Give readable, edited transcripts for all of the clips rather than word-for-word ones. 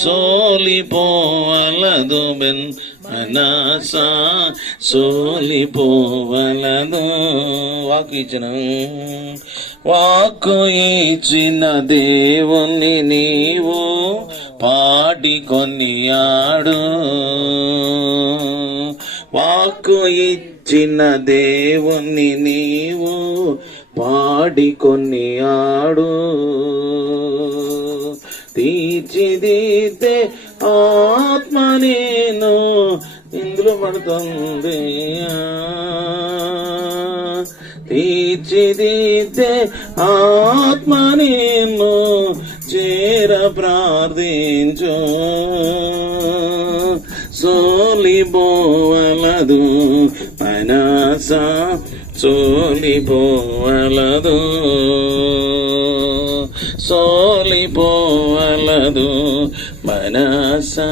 సోలిపోవలదు మనసా సోలిపోవలదు. వాక్కు ఇచ్చిన దేవుని నీవు పాడి కొనియాడు. వాక్కు ఇచ్చిన దేవుని నీవు పాడి కొనియాడు. తీర్చిదిద్దే ఆత్మ నేను ఇందులో పడుతుంది. తీర్చిదిద్దే ఆత్మ నేను చేర ప్రార్థించు. సోలిపోవలదు మనసా సోలిపోవలదు. సోలిపోవలదు మనసా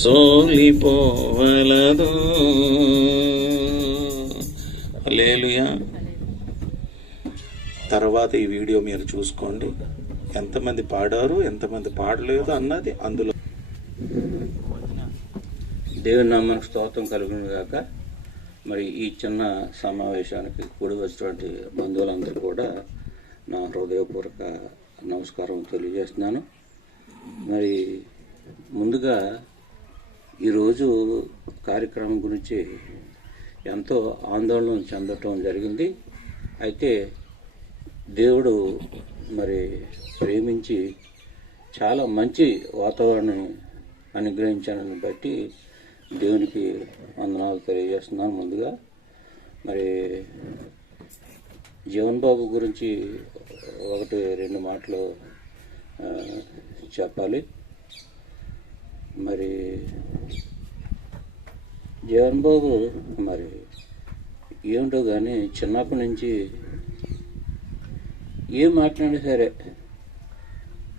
సోలిపోవలదు. హల్లెలూయా. తర్వాత ఈ వీడియో మీరు చూసుకోండి, ఎంతమంది పాడారు ఎంతమంది పాడలేదు అన్నది అందులో. దేవుని నామానికి స్తోత్రం కలుగును గాక. మరి ఈ చిన్న సమావేశానికి కూడి వచ్చినటువంటి బంధువులందరూ కూడా నా హృదయపూర్వక నమస్కారం తెలియజేస్తున్నాను. మరి ముందుగా ఈరోజు కార్యక్రమం గురించి ఎంతో ఆందోళన చెందటం జరిగింది. అయితే దేవుడు మరి ప్రేమించి చాలా మంచి వాతావరణం అనుగ్రహించాలని బట్టి దేవునికి వందనాలు తెలియజేస్తున్నాను. ముందుగా మరి జీవన్ బాబు గురించి ఒకటి రెండు మాటలు చెప్పాలి. మరి జీవన్ బాబు మరి ఏమిటో కానీ చిన్నప్పటి నుంచి ఏం మాట్లాడినా సరే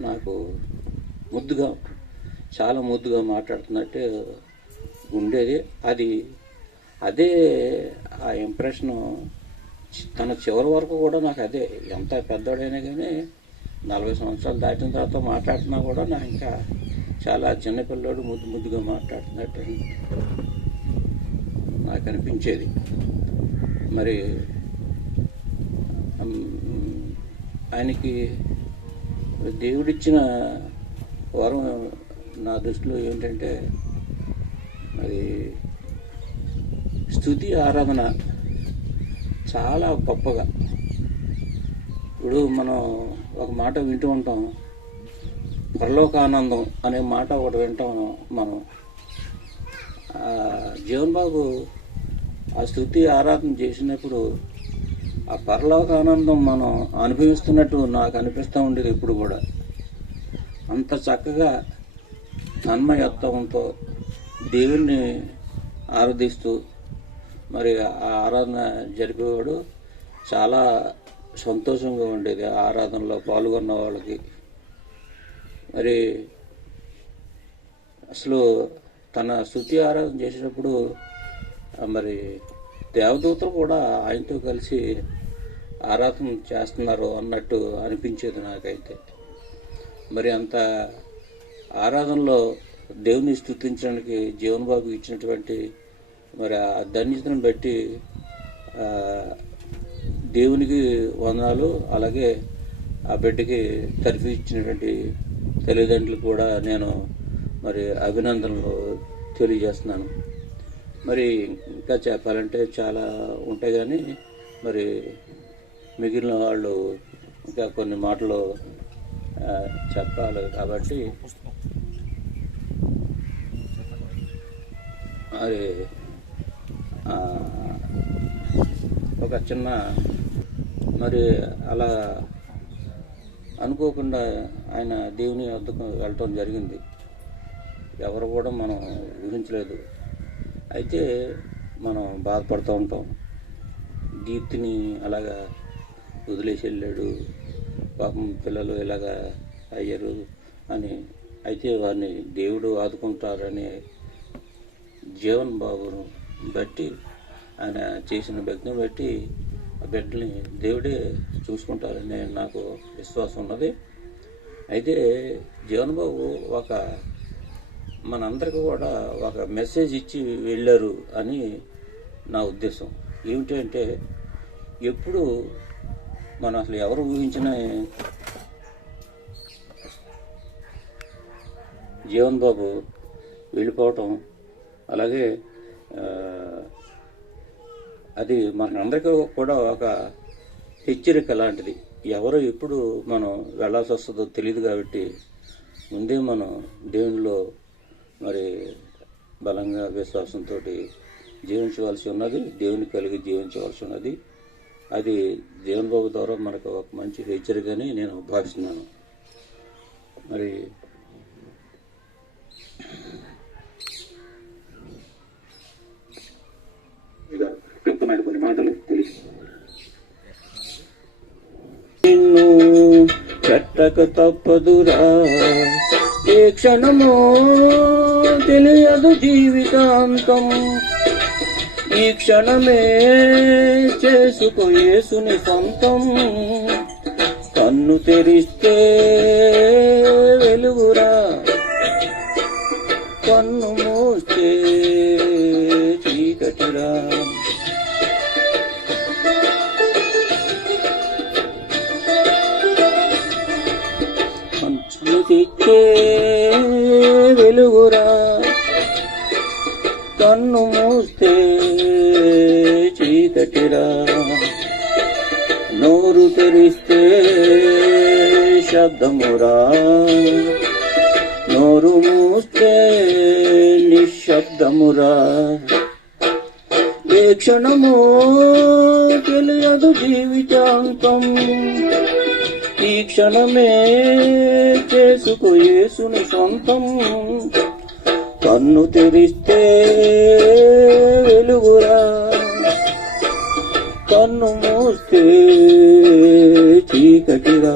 నాకు ముద్దుగా, చాలా ముద్దుగా మాట్లాడుతున్నట్టే ఉండేది. అదే ఆ ఇంప్రెషను తన చివరి వరకు కూడా నాకు అదే. ఎంత పెద్దవాడైనా కానీ 40 సంవత్సరాలు దాటిన తర్వాత మాట్లాడుతున్నా కూడా నాకు ఇంకా చాలా చిన్నపిల్లోడు ముద్దుగా మాట్లాడుతున్నట్టు నాకు అనిపించేది. మరి ఆయనకి దేవుడిచ్చిన వరం నా దృష్టిలో ఏంటంటే మరి స్తుతి ఆరాధన చాలా గొప్పగా. ఇప్పుడు మనం ఒక మాట వింటూ ఉంటాం, పరలోకానందం అనే మాట ఒకటి వింటాం మనం. జీవన్ బాబు ఆ స్తుతి ఆరాధన చేసినప్పుడు ఆ పరలోకానందం మనం అనుభవిస్తున్నట్టు నాకు అనిపిస్తూ ఉండేది ఇప్పుడు కూడా. అంత చక్కగా తన్మయత్వంతో దేవుణ్ణి ఆరాధిస్తూ మరి ఆ ఆరాధన జరిపేవాడు. చాలా సంతోషంగా ఉండేది ఆ ఆరాధనలో పాల్గొన్న వాళ్ళకి. మరి అసలు తన స్తుతి ఆరాధన చేసేటప్పుడు మరి దేవదూతలు కూడా ఆయనతో కలిసి ఆరాధన చేస్తున్నారు అన్నట్టు అనిపించేది నాకైతే. మరి అంత ఆరాధనలో దేవుని స్తుతించడానికి జీవన్ బాబుకి ఇచ్చినటువంటి మరి ఆ ధన్యతను బట్టి దేవునికి వందనాలు. అలాగే ఆ బిడ్డకి తరఫీ ఇచ్చినటువంటి తల్లిదండ్రులు కూడా నేను మరి అభినందనలు తెలియజేస్తున్నాను. మరి ఇంకా చెప్పాలంటే చాలా ఉంటాయి కానీ మరి మిగిలిన వాళ్ళు ఇంకా కొన్ని మాటలు చెప్పాలి కాబట్టి మరి ఒక చిన్న మరి అలా అనుకోకుండా ఆయన దేవుని వద్దకు వెళ్ళటం జరిగింది. ఎవరు కూడా మనం ఊహించలేదు. అయితే మనం బాధపడుతూ ఉంటాం, దీప్తిని అలాగా వదిలేసి వెళ్ళాడు, పాపం పిల్లలు ఇలాగా అయ్యారు అని. అయితే వారిని దేవుడు ఆదుకుంటారని జీవన్ బాబును బట్టి, ఆయన చేసిన భక్తిని బట్టి ఆ బిడ్డని దేవుడే చూసుకుంటారని నాకు విశ్వాసం ఉన్నది. అయితే జీవన్ బాబు మనందరికీ కూడా ఒక మెసేజ్ ఇచ్చి వెళ్ళారు అని నా ఉద్దేశం. ఏమిటంటే ఎప్పుడు మనం అసలు ఎవరు ఊహించిన జీవన్ బాబు వెళ్ళిపోవటం, అలాగే అది మనందరికీ కూడా ఒక హెచ్చరిక లాంటిది. ఎవరో ఎప్పుడు మనం వెళ్ళాల్సి వస్తుందో తెలియదు కాబట్టి ముందే మనం దేవునిలో మరి బలంగా విశ్వాసంతో జీవించవలసి ఉన్నది, దేవుని కలిగి జీవించవలసి ఉన్నది. అది జీవన్ బాబు ద్వారా మనకు ఒక మంచి హెచ్చరికని నేను భావిస్తున్నాను. మరి క్లుప్తమైన కొన్ని మాటలు తెలిసి నిన్ను చెట్టక తప్పదురా, ఏ క్షణమో తెలియదు జీవితాంతం, ఈ క్షణమే చేసుకో యేసుని సొంతం, కన్ను తెరిస్తే వెలుగురా, కన్ను మూస్తే చీకటిరా. చూసిచ్చే వెలుగురా, కన్ను మూస్తే చీకటిరా, నోరు తెరిస్తే శబ్దమురా, నోరు మూస్తే నిశ్శబ్దమురా, ఏ క్షణమో తెలియదు జీవితాంతం, ఈ క్షణమే చేసుకో యేసుని సొంతం, కన్ను తెరిస్తే వెలుగురా, కన్ను మూస్తే చీకటిరా.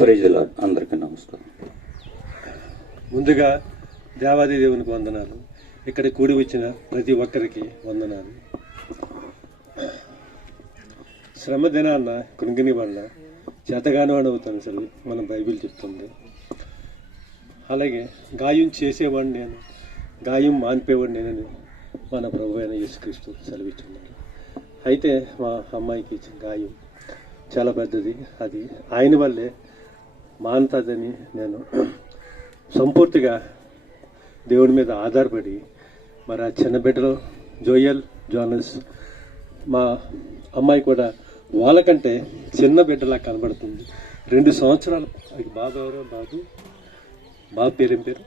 Praise the lord. అందరికీ నమస్కారం. ముందుగా దేవాది దేవునికి వందనాలు. ఇక్కడ కూడి వచ్చిన ప్రతి ఒక్కరికి వందనాలు. శ్రమ దినాన్న కృంగిని వల్ల చేతగానివాడు అవుతాను అసలు మన బైబిల్ చెప్తుంది. అలాగే గాయం చేసేవాడిని నేను, గాయం మాన్పేవాడిని నేనని మన ప్రభు అయిన యేసుక్రీస్తు సెలవిస్తున్నారు. అయితే మా అమ్మాయికి ఇచ్చిన గాయం చాలా పెద్దది, అది ఆయన వల్లే మానుతుందని నేను సంపూర్తిగా దేవుడి మీద ఆధారపడి మరి ఆ చిన్న బిడ్డలో జోయల్ జోనస్ మా అమ్మాయి కూడా వాళ్ళకంటే చిన్న బిడ్డలా కనబడుతుంది. 2 సంవత్సరాలు. బాబు ఎవరో బాబు పేరేం పేరు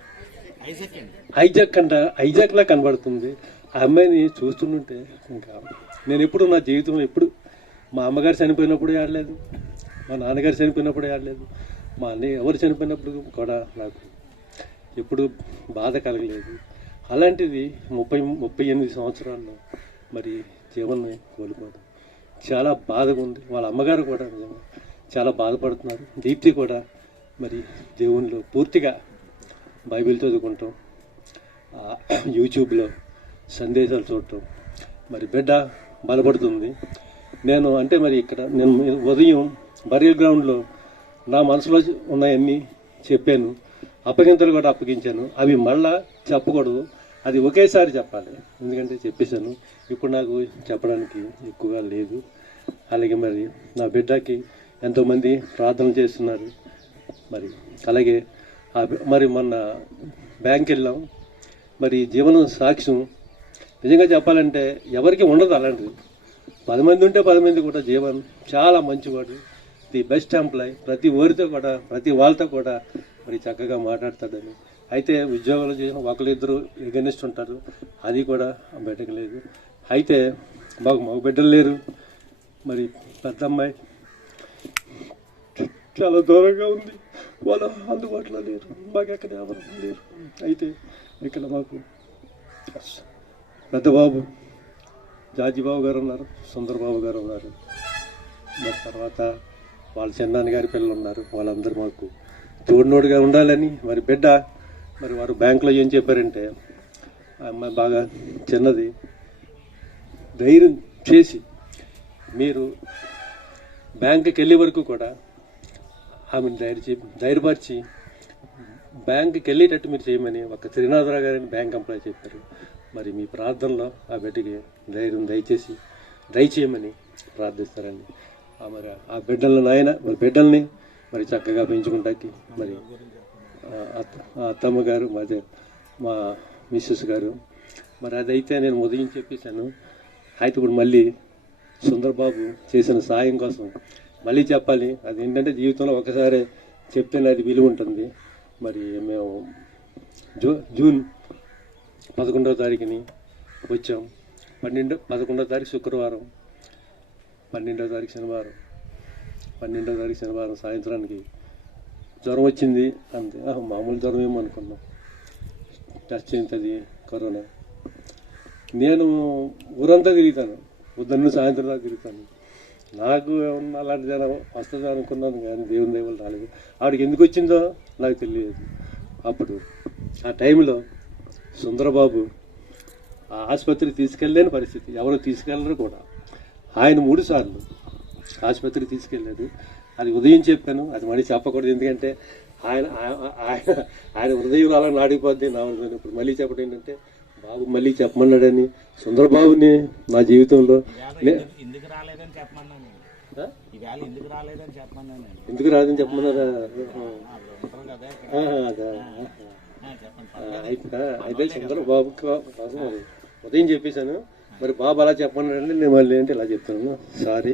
ఐజాక్ లా కనబడుతుంది. ఆ అమ్మాయిని చూస్తుంటే ఇంకా నేను ఎప్పుడు నా జీవితంలో ఎప్పుడు మా అమ్మగారు చనిపోయినప్పుడు ఆడలేదు, మా నాన్నగారు చనిపోయినప్పుడు ఆడలేదు, మా అన్నయ్య ఎవరు చనిపోయినప్పుడు కూడా నాకు ఎప్పుడు బాధ కలగలేదు. అలాంటిది 38 సంవత్సరాల్లో మరి జీవన్ని కోల్పోవడం చాలా బాధగా ఉంది. వాళ్ళ అమ్మగారు కూడా నిజంగా చాలా బాధపడుతున్నారు. దీప్తి కూడా మరి దేవునిలో పూర్తిగా బైబిల్ చదువుకుంటాం, యూట్యూబ్లో సందేశాలు చూడటం, మరి బిడ్డ బలపడుతుంది. నేను అంటే మరి ఇక్కడ నేను ఉదయం బరియల్ గ్రౌండ్లో నా మనసులో ఉన్నాయన్నీ చెప్పాను, అప్పగింతలు కూడా అప్పగించాను. అవి మళ్ళా చెప్పకూడదు, అది ఒకేసారి చెప్పాలి, ఎందుకంటే చెప్పేశాను. ఇప్పుడు నాకు చెప్పడానికి ఎక్కువగా లేదు. అలాగే మరి నా బిడ్డకి ఎంతోమంది ప్రార్థన చేస్తున్నారు. మరి అలాగే మరి మొన్న బ్యాంక్ వెళ్ళాం. మరి జీవనం సాక్ష్యం నిజంగా చెప్పాలంటే ఎవరికి ఉండదు అలాంటిది. 10 మంది ఉంటే 10 మంది కూడా జీవన్ చాలా మంచివాడు, ది బెస్ట్ ఎంప్లాయ్. ప్రతి ఊరితో కూడా ప్రతి వాళ్ళతో కూడా మరి చక్కగా మాట్లాడతాడని. అయితే ఉద్యోగాలు చేసిన ఒకరిద్దరు ఎగనిస్ట్ ఉంటారు, అది కూడా బిడ్డకు లేదు. అయితే మాకు మగ బిడ్డలు లేరు. మరి పెద్ద అమ్మాయి చాలా దూరంగా ఉంది, వాళ్ళు అందుబాటులో లేరు, మాకు ఎక్కడ ఎవరు లేరు. అయితే ఇక్కడ మాకు పెద్ద బాబు జాజీబాబు గారు ఉన్నారు, సుందరబాబు గారు ఉన్నారు, మరి తర్వాత వాళ్ళ చిన్నాన్న గారి పిల్లలు ఉన్నారు. వాళ్ళందరూ మాకు తోడునోడుగా ఉండాలని. మరి బిడ్డ మరి వారు బ్యాంకులో ఏం చెప్పారంటే, ఆ అమ్మాయి బాగా చిన్నది, ధైర్యం చేసి మీరు బ్యాంకుకి వెళ్ళే వరకు కూడా ఆమెను ధైర్యపరిచి బ్యాంకుకి వెళ్ళేటట్టు మీరు చేయమని ఒక శ్రీనాథరావు గారిని బ్యాంక్ ఎంప్లాయ్ చెప్పారు. మరి మీ ప్రార్థనలో ఆ బిడ్డకి ధైర్యం దయచేయమని ప్రార్థిస్తారండి. మరి ఆ బిడ్డల్ని మరి చక్కగా పెంచుకుంటాకి మరి అత్తమ్మ గారు మా మిస్సెస్ గారు మరి అదైతే నేను ఉదయం చెప్పేశాను. అయితే ఇప్పుడు మళ్ళీ సుందరబాబు చేసిన సాయం కోసం మళ్ళీ చెప్పాలి. అది ఏంటంటే జీవితంలో ఒకసారి చెప్తేనే అది విలువ ఉంటుంది. మరి మేము జూన్ 11వ తారీఖుని వచ్చాం. 11వ తారీఖు శుక్రవారం, 12వ తారీఖు శనివారం, 12వ తారీఖు శనివారం సాయంత్రానికి జ్వరం వచ్చింది. అంతే, మామూలు జ్వరం ఏమనుకున్నాం. టెస్ట్ చేయింది కరోనా. నేను ఊరంతా తిరుగుతాను, పొద్దున్న సాయంత్రం దాకా తిరుగుతాను. నాకు ఏమన్నా అలాంటి జనం వస్తుంది అనుకున్నాను, కానీ దేవుని దేవుళ్ళు రాలేదు. ఆవిడకి ఎందుకు వచ్చిందో నాకు తెలియదు. అప్పుడు ఆ టైంలో సుందరబాబు ఆ ఆసుపత్రికి తీసుకెళ్ళలేని పరిస్థితి, ఎవరు తీసుకెళ్ళరు కూడా. ఆయన 3 సార్లు ఆసుపత్రికి తీసుకెళ్ళాడు. అది ఉదయం చెప్పాను, అది మళ్ళీ చెప్పకూడదు. ఎందుకంటే ఆయన హృదయం అలా నాడిపోద్ది నా హృదయం. ఇప్పుడు మళ్ళీ చెప్పడం ఏంటంటే బాబు మళ్ళీ చెప్పమన్నాడని సుందరబాబుని నా జీవితంలో ఎందుకు రాలేదని చెప్పమన్నారా? అయితే చంద్రబాబు కోసం ఉదయం చెప్పేశాను. మరి బాబు అలా చెప్పమన్నాడంటే నేను మళ్ళీ ఏంటి ఇలా చెప్తున్నాను. సారీ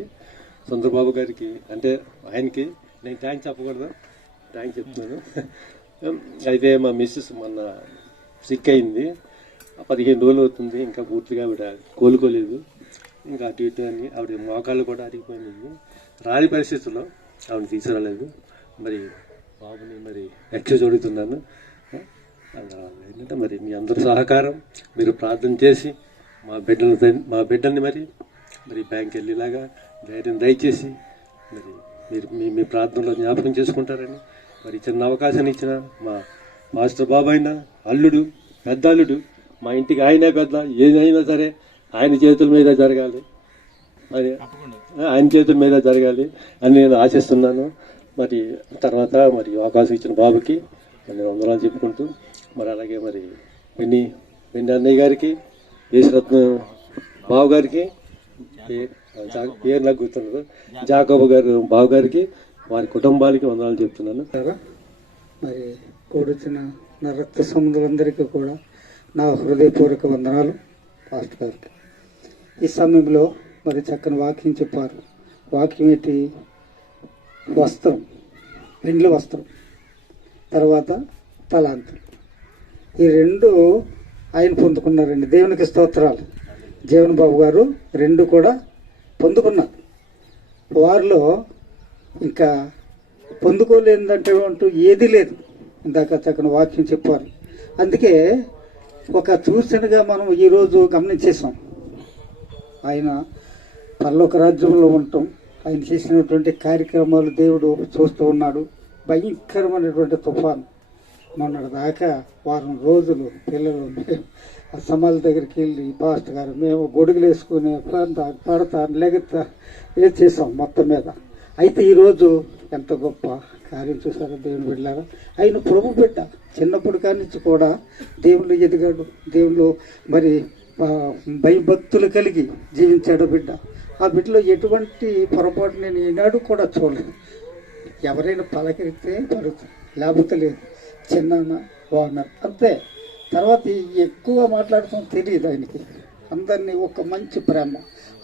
చంద్రబాబు గారికి, అంటే ఆయనకి నేను థ్యాంక్స్ చెప్పకూడదు, థ్యాంక్స్ చెప్తున్నాను. అయితే మా మిస్సెస్ మొన్న సిక్ అయింది, 15 రోజులు అవుతుంది. ఇంకా పూర్తిగా ఆవిడ కోలుకోలేదు. ఇంకా అటు ఇటు అని ఆవిడ మోకాళ్ళు కూడా అరిగిపోయినాయి. రాని పరిస్థితుల్లో ఆవిడ తీసుకురాలేదు. మరి బాబుని మరి ఎక్సైజ్ అడుగుతున్నాను. ఏంటంటే మరి మీ అందరి సహకారం, మీరు ప్రార్థన చేసి మా బిడ్డల్ని మరి బ్యాంక్ వెళ్ళేలాగా ధైర్యం దయచేసి మరి మీరు మీ ప్రార్థనలో జ్ఞాపకం చేసుకుంటారని మరి చిన్న అవకాశాన్ని ఇచ్చిన మా మాస్టర్ బాబు అయినా అల్లుడు, పెద్ద అల్లుడు, మా ఇంటికి ఆయనే పెద్ద, ఏదైనా సరే ఆయన చేతుల మీద జరగాలి, మరి ఆయన చేతుల మీద జరగాలి అని నేను ఆశిస్తున్నాను. మరి తర్వాత మరి అవకాశం ఇచ్చిన బాబుకి నేను వందనాలు చెప్పుకుంటూ, మరి అలాగే మరి వెండి అన్నయ్య గారికి, యేసురత్న బాబు గారికి, పేరు నాకు గుర్తున్నారు, జాకోబు గారు బాబు గారికి, వారి కుటుంబాలకి వందనాలు చెప్తున్నాను. మరి కూడొచ్చిన నా రక్త సముద్రులందరికీ కూడా నా హృదయపూర్వక వందనాలు. పాస్టర్ గారికి ఈ సమయంలో మరి చక్కని వాక్యం చెప్పారు. వాక్యం ఏంటి? వస్త్రం, పెండ్లి వస్త్రం, తర్వాత తలాంతులు, ఈ 2 ఆయన పొందుకున్నారండి. దేవునికి స్తోత్రాలు. జీవన్ బాబు గారు 2 కూడా పొందుకున్నారు. వారిలో ఇంకా పొందుకోలేదంటే అంటూ ఏదీ లేదు. ఇందాక చక్కని వాక్యం చెప్పారు. అందుకే ఒక సూచనగా మనం ఈరోజు గమనించేసాం. ఆయన పరలోక రాజ్యంలో ఉండటం, ఆయన చేసినటువంటి కార్యక్రమాలు దేవుడు చూస్తూ ఉన్నాడు. భయంకరమైనటువంటి తుఫాను మొన్నటి దాకా వారం రోజులు పిల్లలు సమాల దగ్గరికి వెళ్ళి పాస్టర్ గారు మేము గొడుగులు వేసుకుని పడతా లెగతా ఏది చేసాం మొత్తం మీద. అయితే ఈరోజు ఎంత గొప్ప కార్యం చూసారో దేవుని బిడ్డలారా. ఆయన ప్రభు బిడ్డ, చిన్నప్పుడు కానించి కూడా దేవుళ్ళు ఎదిగాడు. దేవుళ్ళు మరి భయభక్తులు కలిగి జీవించాడు బిడ్డ. ఆ బిడ్డలో ఎటువంటి పొరపాటు నేను ఈనాడు కూడా చూడలేదు. ఎవరైనా పలకరిస్తే పలుకుతారు, లేకపోతే లేదు. చిన్న బాగున్నారు అంతే. తర్వాత ఎక్కువ మాట్లాడటం తెలియదు ఆయనకి. అందరినీ ఒక మంచి ప్రేమ,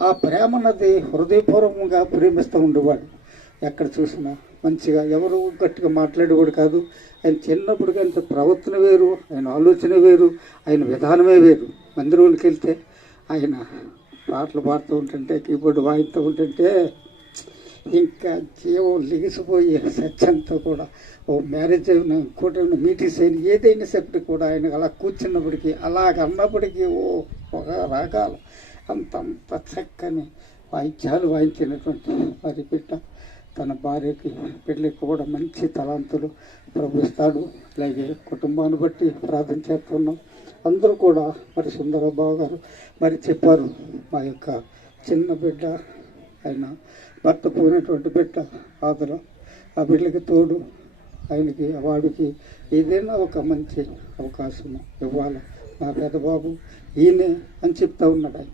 ఆ ప్రేమన్నది హృదయపూర్వకంగా ప్రేమిస్తూ ఉండేవాడు. ఎక్కడ చూసినా మంచిగా, ఎవరు గట్టిగా మాట్లాడేవాడు కాదు. ఆయన చిన్నప్పుడు కానీ ప్రవర్తన వేరు, ఆయన ఆలోచన వేరు, ఆయన విధానమే వేరు. మందిరంలోకి వెళ్తే ఆయన పాటలు పాడుతూ ఉంటుంటే, కీబోర్డు వాయిస్తూ ఉంటుంటే ఇంకా జీవం లిగిసిపోయి సత్యంతో కూడా ఓ మ్యారేజ్ అయినా ఇంకోటి మీటింగ్స్ అయినా ఏదైనా సేపటి కూడా ఆయన అలా కూర్చున్నప్పటికీ, అలాగ అన్నప్పటికీ ఒక రాగాలు అంత చక్కని వాయిద్యాలు వాయించినటువంటి వారి బిడ్డ తన భార్యకి పెళ్ళికి కూడా మంచి తలాంతులు ప్రభు ఇస్తాడు. అలాగే కుటుంబాన్ని బట్టి ప్రార్థన చేస్తున్నాం. అందరూ కూడా మరి సుందరబాబు గారు మరి చెప్పారు, మా యొక్క చిన్న బిడ్డ ఆయన భర్త పోయినటువంటి బిడ్డ ఆదర, ఆ బిడ్డకి తోడు ఆయనకి వాడికి ఏదైనా ఒక మంచి అవకాశం ఇవ్వాలి. నా పెద్దబాబు ఈయనే అని చెప్తా ఉన్నాడు.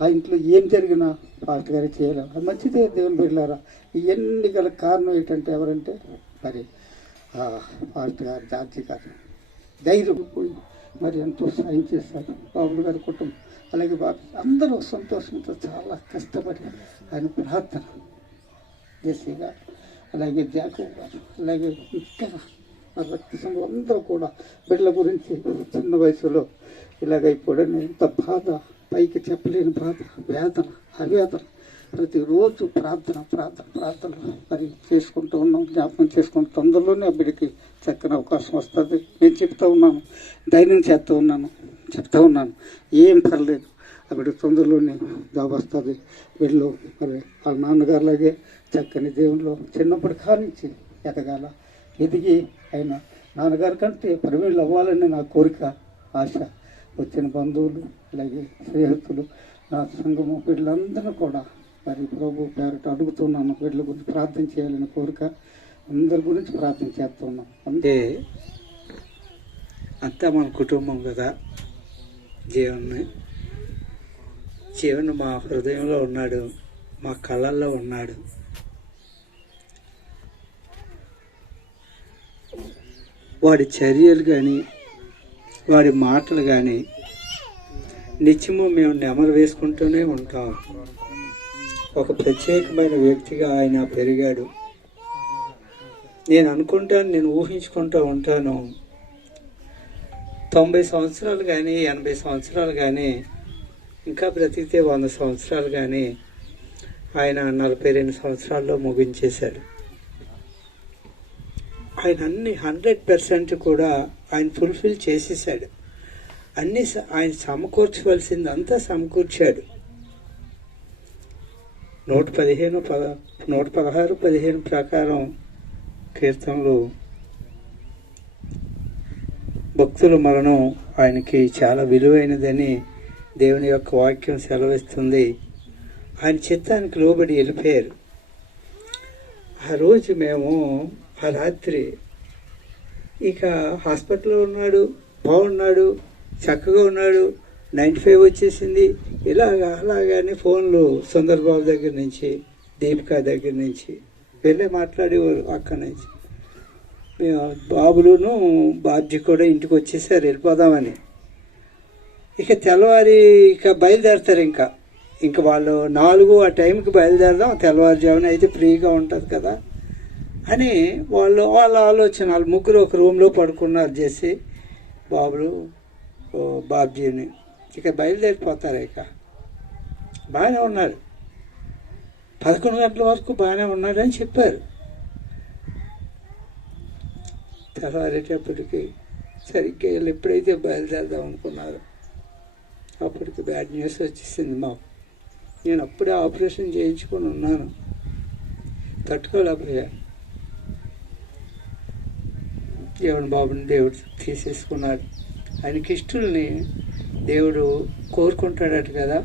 ఆ ఇంట్లో ఏం జరిగినా పాస్టర్ గారు చేయాలి. అది మంచిదే దేవుని బిడ్డలారా. ఇవన్నీ గల కారణం ఏంటంటే ఎవరంటే మరి పాస్టర్ గారు జార్జి గారు ధైర్యం పోయి మరి ఎంతో సాయం చేశారు. బాబు గారి కుటుంబం అలాగే బాబు అందరూ సంతోషంతో చాలా కష్టపడి ఆయన ప్రార్థన జేసీ గారు అలాగే జాకబ్ గారు అలాగే ఇంకా రక్త సంఘం అందరూ కూడా బిడ్డల గురించి చిన్న వయసులో ఇలాగైపోవడం ఎంత బాధ, పైకి చెప్పలేని బాధ, వేదన, ఆవేదన. ప్రతిరోజు ప్రార్థన ప్రార్థన ప్రార్థన మరి చేసుకుంటూ ఉన్నాం, జ్ఞాపకం చేసుకుంటూ తొందరలోనే ఆ బిడ్డకి చక్కని అవకాశం వస్తుంది. నేను చెప్తా ఉన్నాను, ధైర్యం చెప్తా ఉన్నాను ఏం పర్లేదు, ఆ బిడ్డ తొందరలోనే జాబ్ వస్తుంది. వీళ్ళు మరి వాళ్ళ నాన్నగారులాగే చక్కని దేవుళ్ళు చిన్నప్పటి కానించి ఎదగాల, ఎదిగి ఆయన నాన్నగారి కంటే పరివేళ్ళు అవ్వాలని నా కోరిక, ఆశ. వచ్చిన బంధువులు అలాగే స్నేహితులు నా సంఘము వీళ్ళందరూ కూడా మరి ప్రభు పేరట అడుగుతున్నాను, వీళ్ళ గురించి ప్రార్థన చేయాలని కోరిక, అందరి గురించి ప్రార్థన చేస్తున్నాం. అంటే అంతా మన కుటుంబం కదా. జీవన్ మా హృదయంలో ఉన్నాడు, మా కళల్లో ఉన్నాడు. వాడి చర్యలు కానీ వాడి మాటలు కానీ నిత్యము మేము నెమరు వేసుకుంటూనే ఉంటాం. ఒక ప్రత్యేకమైన వ్యక్తిగా ఆయన పెరిగాడు. నేను ఊహించుకుంటూ ఉంటాను, 90 సంవత్సరాలు కానీ 80 సంవత్సరాలు కానీ ఇంకా బ్రతికితే 100 సంవత్సరాలు కానీ ఆయన 42 సంవత్సరాల్లో ముగించేశాడు. ఆయన అన్ని 100% కూడా ఆయన ఫుల్ఫిల్ చేసేసాడు. అన్నీ ఆయన సమకూర్చవలసింది అంతా సమకూర్చాడు. 116:15 ప్రకారం కీర్తనలు భక్తుల మరణం ఆయనకి చాలా విలువైనదని దేవుని యొక్క వాక్యం సెలవిస్తుంది. ఆయన చిత్తానికి లోబడి వెళ్ళిపోయారు. ఆ రోజు మేము ఆ రాత్రి ఇక హాస్పిటల్లో ఉన్నాడు, బాగున్నాడు, చక్కగా ఉన్నాడు, 95 వచ్చేసింది. అలాగానే ఫోన్లు సుందర్బాబు దగ్గర నుంచి, దీపిక దగ్గర నుంచి వెళ్ళి మాట్లాడేవారు. అక్కడి నుంచి మేము బాబులును బాబ్జీ కూడా ఇంటికి వచ్చేసారు వెళ్ళిపోదామని. ఇక తెల్లవారి బయలుదేరతారు. ఇంకా వాళ్ళు 4 ఆ టైంకి బయలుదేరదాం, తెల్లవారుజామున అయితే ఫ్రీగా ఉంటుంది కదా అని వాళ్ళ ఆలోచన. వాళ్ళు ముగ్గురు ఒక రూమ్లో పడుకున్నారు, చేసి బాబులు బాబ్జీని. ఇక బయలుదేరిపోతారు. బాగానే ఉన్నారు, 11 గంటల వరకు బాగానే ఉన్నాడని చెప్పారు. తెల్లవారేటప్పటికి సరిగ్గా వీళ్ళు ఎప్పుడైతే బయలుదేరదాం అనుకున్నారు అప్పటికి బ్యాడ్ న్యూస్ వచ్చేసింది మాకు. నేను అప్పుడే ఆపరేషన్ చేయించుకొని ఉన్నాను, తట్టుకోలేకపోయా. జీవన్ బాబుని దేవుడు తీసేసుకున్నాడు. ఆయనకి ఇష్టల్ని దేవుడు కోరుకుంటాడట కదా.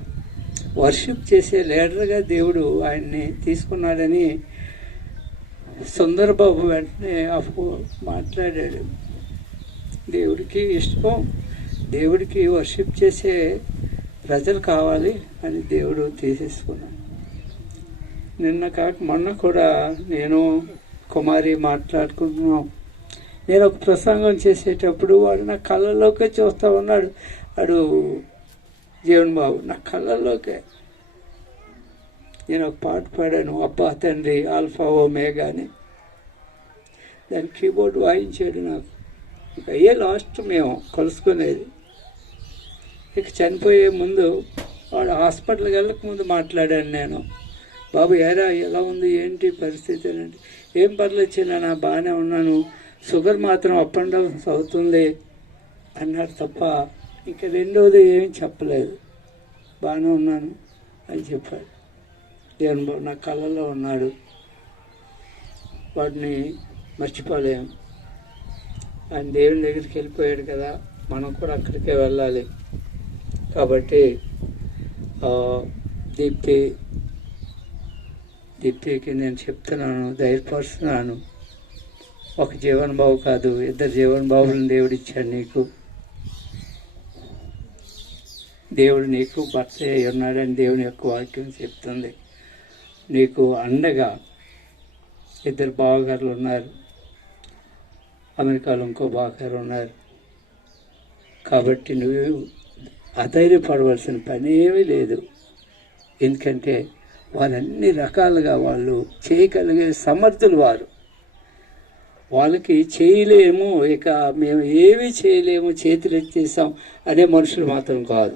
వర్షిప్ చేసే లీడర్గా దేవుడు ఆయన్ని తీసుకున్నాడని సుందరబాబు వెంటనే మాట్లాడాడు. దేవుడికి ఇష్టం, దేవుడికి వర్షిప్ చేసే ప్రజలు కావాలి అని దేవుడు తీసేసుకున్నాడు. మొన్న కూడా నేను కుమారి మాట్లాడుకుంటున్నాం. నేను ఒక ప్రసంగం చేసేటప్పుడు వాడు నా కళ్ళల్లోకే చూస్తూ ఉన్నాడు. వాడు జీవన్ బాబు నా కళ్ళల్లోకే. నేను ఒక పాట పాడాను, అబ్బా తండ్రి ఆల్ఫా ఓమేగా అని. దాని కీబోర్డ్ వాయించాడు నాకు. ఇక అయ్యే లాస్ట్ మేము కలుసుకునేది. ఇక చనిపోయే ముందు వాడు హాస్పిటల్కి వెళ్ళక ముందు మాట్లాడాను నేను. బాబు ఏరా ఎలా ఉంది ఏంటి పరిస్థితి అంటే, ఏం పర్లేదు చిన్న బాగానే ఉన్నాను, షుగర్ మాత్రం అప్ అండ్ డౌన్స్ అవుతుంది అన్నాడు తప్ప ఇంకా రెండోది ఏం చెప్పలేదు. బాగానే ఉన్నాను అని చెప్పాడు. దేవుని నా కళ్ళల్లో ఉన్నాడు. వాటిని మర్చిపోలేం. ఆయన దేవుని దగ్గరికి వెళ్ళిపోయాడు కదా, మనం కూడా అక్కడికే వెళ్ళాలి. కాబట్టి దీప్తికి నేను చెప్తున్నాను, ధైర్యపరుస్తున్నాను. ఒక జీవన బాబు కాదు, 2 జీవన బాబులను దేవుడిచ్చాడు నీకు. దేవుడు నీకు భర్త అయి ఉన్నాడని దేవుని యొక్క వాక్యం చెప్తుంది. నీకు అండగా 2 బావగారులు ఉన్నారు, అమెరికాలో ఇంకో బావగారు ఉన్నారు. కాబట్టి నువ్వు అధైర్యపడవలసిన పని ఏమీ లేదు. ఎందుకంటే వాళ్ళన్ని రకాలుగా వాళ్ళు చేయగలిగే సమర్థులు. వాళ్ళకి చేయలేము, ఇక మేము ఏమీ చేయలేము, చేతులు ఎత్తేసాం అనే మనుషులు మాత్రం కాదు.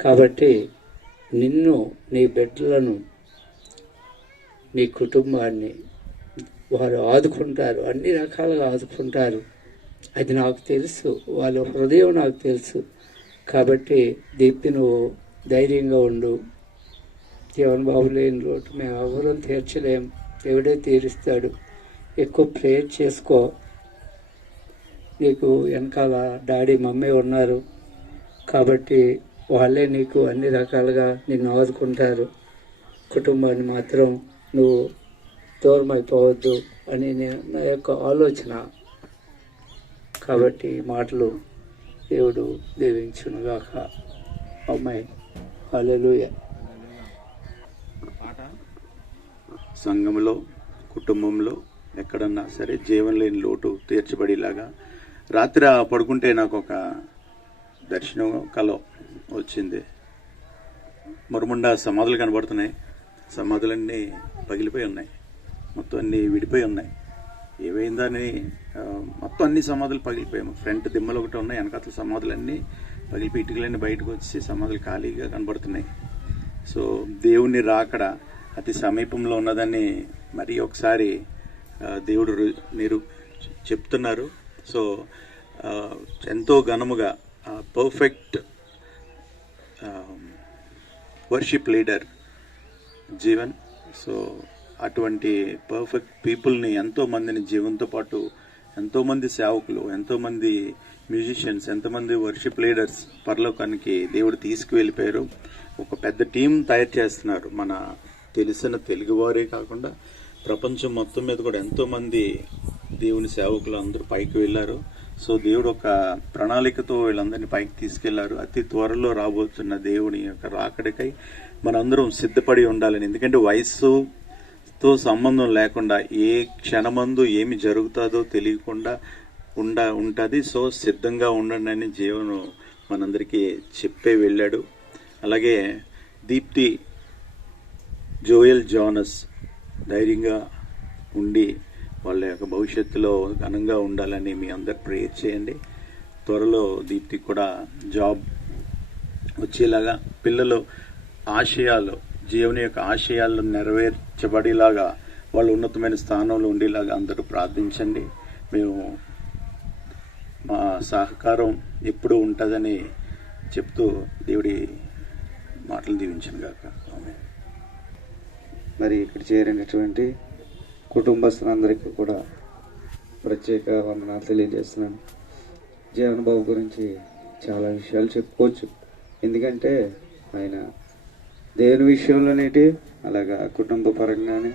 కాబట్టి నిన్ను, నీ బిడ్డలను, నీ కుటుంబాన్ని వారు ఆదుకుంటారు, అన్ని రకాలుగా ఆదుకుంటారు. అది నాకు తెలుసు, వాళ్ళ హృదయం నాకు తెలుసు. కాబట్టి దీప్తి నువ్వు ధైర్యంగా ఉండు. జీవన్ బాబు లేని లోటు మేము ఎవరూ తీర్చలేం, దేవుడే తీరుస్తాడు. ఎక్కువ ప్రేయర్ చేసుకో. నీకు వెనకాల డాడీ మమ్మీ ఉన్నారు కాబట్టి వాళ్ళే నీకు అన్ని రకాలుగా నిన్ను ఆదుకుంటారు. కుటుంబాన్ని మాత్రం నువ్వు దూరం అయిపోవద్దు అని నా యొక్క ఆలోచన. కాబట్టి మాటలు దేవుడు దీవించునుగాక. అమ్మాయి హల్లెలూయా. సంఘంలో, కుటుంబంలో ఎక్కడన్నా సరే జీవం లేని లోటు తీర్చబడేలాగా. రాత్రి పడుకుంటే నాకు ఒక దర్శనం కల వచ్చింది. మురుముండా సమాధులు కనబడుతున్నాయి. సమాధులన్నీ పగిలిపోయి ఉన్నాయి, మొత్తం అన్నీ విడిపోయి ఉన్నాయి. ఏమైందని మొత్తం అన్ని సమాధులు పగిలిపోయాము. ఫ్రంట్ దిమ్మలు ఒకటి ఉన్నాయి, వెనకాతల సమాధులన్నీ పగిలిపోయి ఇటుకలన్నీ బయటకు వచ్చి సమాధులు ఖాళీగా కనబడుతున్నాయి. సో దేవుని రాకడ అతి సమీపంలో ఉన్నదని మరి ఒకసారి దేవుడు చెప్తున్నారు. సో ఎంతో ఘనముగా perfect worship leader Jeevan. So అటువంటి పర్ఫెక్ట్ పీపుల్ని, ఎంతోమందిని, జీవన్తో పాటు ఎంతోమంది సేవకులు, ఎంతోమంది మ్యూజిషియన్స్, ఎంతోమంది వర్షిప్ లీడర్స్ పరలోకానికి దేవుడు తీసుకువెళ్ళిపోయారు. ఒక పెద్ద టీం తయారు చేస్తున్నారు. మన తెలిసిన తెలుగువారే కాకుండా ప్రపంచం మొత్తం మీద కూడా ఎంతోమంది దేవుని సేవకులు అందరూ పైకి వెళ్ళారు. సో దేవుడు ఒక ప్రణాళికతో వీళ్ళందరినీ పైకి తీసుకెళ్లారు. అతి త్వరలో రాబోతున్న దేవుని యొక్క రాకడికై మనందరం సిద్ధపడి ఉండాలని. ఎందుకంటే వయస్సుతో సంబంధం లేకుండా ఏ క్షణమందు ఏమి జరుగుతుందో తెలియకుండా ఉంటుంది. సో సిద్ధంగా ఉండండి అని జీవను మనందరికీ చెప్పే వెళ్ళాడు. అలాగే దీప్తి, జోయల్, జానస్ ధైర్యంగా ఉండి వాళ్ళ యొక్క భవిష్యత్తులో ఘనంగా ఉండాలని మీ అందరు ప్రేయర్ చేయండి. త్వరలో దీప్తికి కూడా జాబ్ వచ్చేలాగా, పిల్లలు ఆశయాలు, జీవని యొక్క ఆశయాలు నెరవేర్చబడేలాగా, వాళ్ళు ఉన్నతమైన స్థానంలో ఉండేలాగా అందరూ ప్రార్థించండి. మేము మా సహకారం ఎప్పుడూ ఉంటుందని చెప్తూ దేవుడి మాటలు దీవించను గాక. ఆమేన్. మరి ఇక్కడ చేరినటువంటి కుటుంబస్తులందరికీ కూడా ప్రత్యేక వందనాలు తెలియజేస్తున్నాను. జీవన్ బాబు గురించి చాలా విషయాలు చెప్పుకోవచ్చు. ఎందుకంటే ఆయన దేవుని విషయంలోనేటి, అలాగా కుటుంబ పరంగానే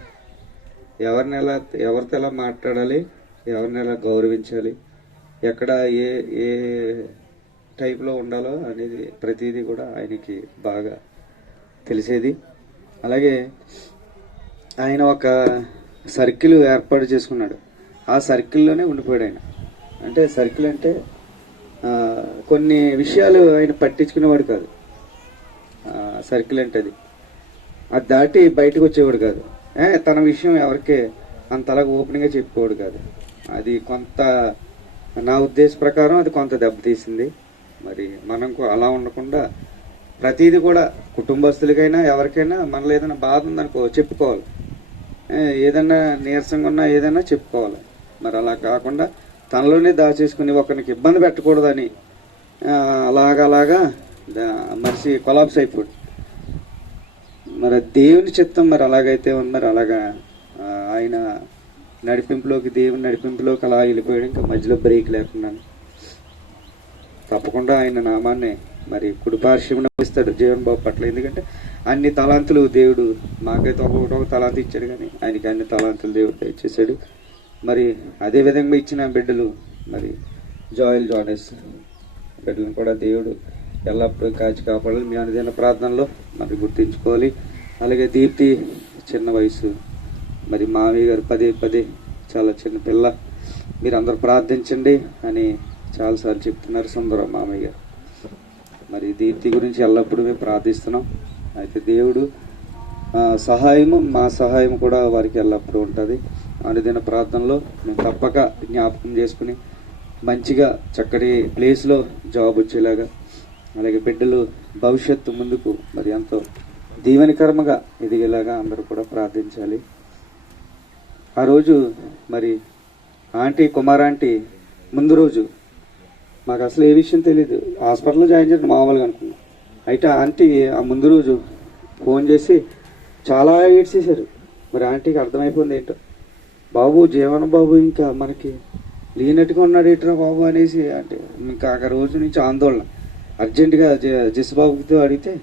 ఎవరితో ఎలా మాట్లాడాలి, ఎవరిని ఎలా గౌరవించాలి, ఎక్కడ ఏ ఏ టైప్లో ఉండాలో అనేది ప్రతిదీ కూడా ఆయనకి బాగా తెలిసేది. అలాగే ఆయన ఒక సర్కిల్ ఏర్పాటు చేసుకున్నాడు. ఆ సర్కిల్లోనే ఉండిపోయాడు ఆయన. అంటే సర్కిల్ అంటే కొన్ని విషయాలు ఆయన పట్టించుకునేవాడు కాదు. సర్కిల్ అంటే అది దాటి బయటకు వచ్చేవాడు కాదు. తన విషయం ఎవరికే అంతలాగా ఓపెన్గా చెప్పుకోవాడు కాదు. అది కొంత, నా ఉద్దేశ ప్రకారం అది కొంత దెబ్బతీసింది. మరి మనం అలా ఉండకుండా ప్రతిదీ కూడా కుటుంబస్తులకైనా ఎవరికైనా మనలో ఏదైనా బాధ ఉందనుకో చెప్పుకోవాలి. ఏదైనా నీరసంగా ఉన్నా ఏదైనా చెప్పుకోవాలి. మరి అలా కాకుండా తనలోనే దాచేసుకుని ఒకరికి ఇబ్బంది పెట్టకూడదని అలాగా మనిషి కొలాప్స్ అయిపోడు. మరి దేవుని చిత్తం మరి అలాగైతే ఉంది. మరి అలాగా ఆయన నడిపింపులోకి, దేవుని నడిపింపులోకి అలా వెళ్ళిపోయాడు. ఇంకా మధ్యలో బ్రేక్ లేకుండా తప్పకుండా ఆయన నామాన్ని మరి కుడిపార్శ్వమున ఇస్తాడు జీవన్ బాబు పట్ల. ఎందుకంటే అన్ని తలాంతులు దేవుడు, మాకైతే ఒక్కొక్క తలాంతి ఇచ్చాడు, కానీ ఆయనకి అన్ని తలాంతులు దేవుడు ఇచ్చేసాడు. మరి అదే విధంగా ఇచ్చిన బిడ్డలు మరి జానెస్ బిడ్డలను కూడా దేవుడు ఎల్లప్పుడూ కాచి కాపాడాలి. మీ అనుదిన ప్రార్థనలో మరి గుర్తించుకోవాలి. అలాగే దీప్తి చిన్న వయసు, మరి మామయ్య గారు పదే చాలా చిన్న పిల్ల, మీరందరూ ప్రార్థించండి అని చాలాసార్లు చెప్తున్నారు సుందరం మామయ్య గారు. మరి దీప్తి గురించి ఎల్లప్పుడూ మేము ప్రార్థిస్తున్నాం. అయితే దేవుడు సహాయము, మా సహాయం కూడా వారికి ఎల్లప్పుడూ ఉంటుంది. అనుదిన ప్రార్థనలో మేము తప్పక జ్ఞాపకం చేసుకుని మంచిగా చక్కటి ప్లేస్లో జాబ్ వచ్చేలాగా, అలాగే బిడ్డలు భవిష్యత్తు ముందుకు మరి ఎంతో దీవెనకరంగా ఎదిగేలాగా అందరూ కూడా ప్రార్థించాలి. ఆ రోజు మరి కుమారాంటీ ముందు రోజు మాకు అసలు ఏ విషయం తెలియదు, హాస్పిటల్లో జాయిన్ చేయడం మామూలుగా అనుకున్నాం. అయితే ఆంటీ ఆ ముందు రోజు ఫోన్ చేసి చాలా ఏడ్చేశారు. మరి ఆంటీకి అర్థమైపోయింది ఏంటో, బాబు జీవన బాబు ఇంకా మనకి లేనట్టుగా ఉన్నాడు ఏంట్రా బాబు అనేసి. అంటే ఇంకా ఆ రోజు నుంచి ఆందోళన. అర్జెంటుగా జస్బాబుతో అడిగితే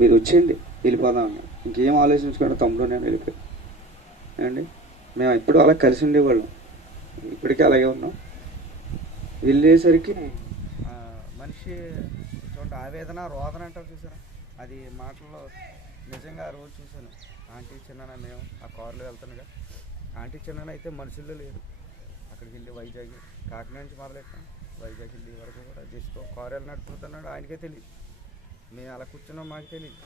మీరు వచ్చేయండి వెళ్ళిపోదాం అన్నాడు. ఇంకేం ఆలోచించుకోండి, తమ్ముడు నేను వెళ్ళిపోయాను అండి. మేము ఎప్పుడు అలా కలిసి ఉండేవాళ్ళం, ఇప్పటికీ అలాగే ఉన్నాం. వెళ్ళేసరికి మనిషి చూడండి ఆవేదన రోదన అంటారు చూసారా, అది మాటల్లో నిజంగా ఆ రోజు చూశాను. ఆంటీ చిన్న మేము ఆ కారులో వెళ్తానుగా, ఆంటీ చిన్న అయితే మనుషుల్లో లేరు. అక్కడికి వెళ్ళి వైజాగ్, కాకినాడ నుంచి మొదలెట్టాం, వైజాగ్ వెళ్ళి వరకు కూడా జస్ట్ కారు వెళ్ళి నడుపుతున్నాడు, ఆయనకే తెలియదు. మేము అలా కూర్చున్నాం, మాకు తెలియదు.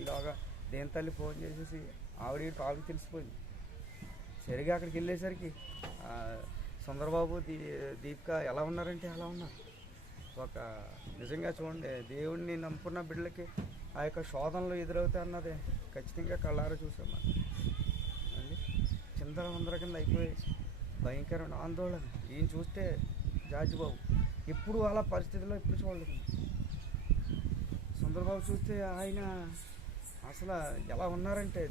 ఈలోగా దేని తల్లి ఫోన్ చేసేసి ఆవిడ కాళ్ళకి తెలిసిపోయింది. సరిగా అక్కడికి వెళ్ళేసరికి సుందరబాబు దీపిక ఎలా ఉన్నారంటే అలా ఉన్నారు. ఒక నిజంగా చూడండి, దేవుడిని నమ్ముకున్న బిడ్డలకి ఆ యొక్క శోధనలు ఎదురవుతాయి అన్నది ఖచ్చితంగా కళ్ళారా చూసాం అండి. చిందర కింద అయిపోయి భయంకరమైన ఆందోళన. ఈయన చూస్తే జాజిబాబు ఎప్పుడు అలా పరిస్థితుల్లో ఎప్పుడు చూడలేదు. సుందరబాబు చూస్తే ఆయన అసలు ఎలా ఉన్నారంటే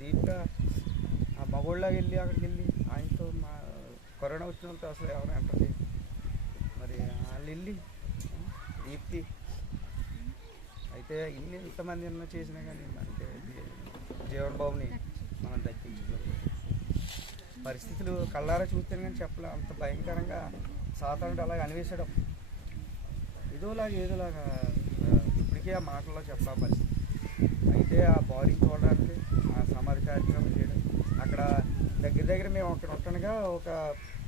దీపిక ఆ మగోళ్ళకి వెళ్ళి అక్కడికి వెళ్ళి ఆయనతో కరోనా వచ్చిన వాళ్ళతో అసలు ఎవరైనా ఎంటర్ చేయదు. మరి వాళ్ళు వెళ్ళి దీప్తి అయితే ఇంతమంది ఎన్నో చేసినా కానీ అంటే జీవన్ బాబుని మనం దక్కించుకోలేదు. పరిస్థితులు కళ్ళారా చూస్తే కానీ చెప్పలే, అంత భయంకరంగా సాతానుడు అలాగ అనివేశడం ఏదోలాగా ఇప్పటికే ఆ మాటల్లో చెప్పా పరిస్థితి. అయితే ఆ బాడీ చూడడానికి ఆ సమాధి కార్యక్రమం చేయడం, అక్కడ దగ్గర మేము అక్కడ ఉండగా ఒక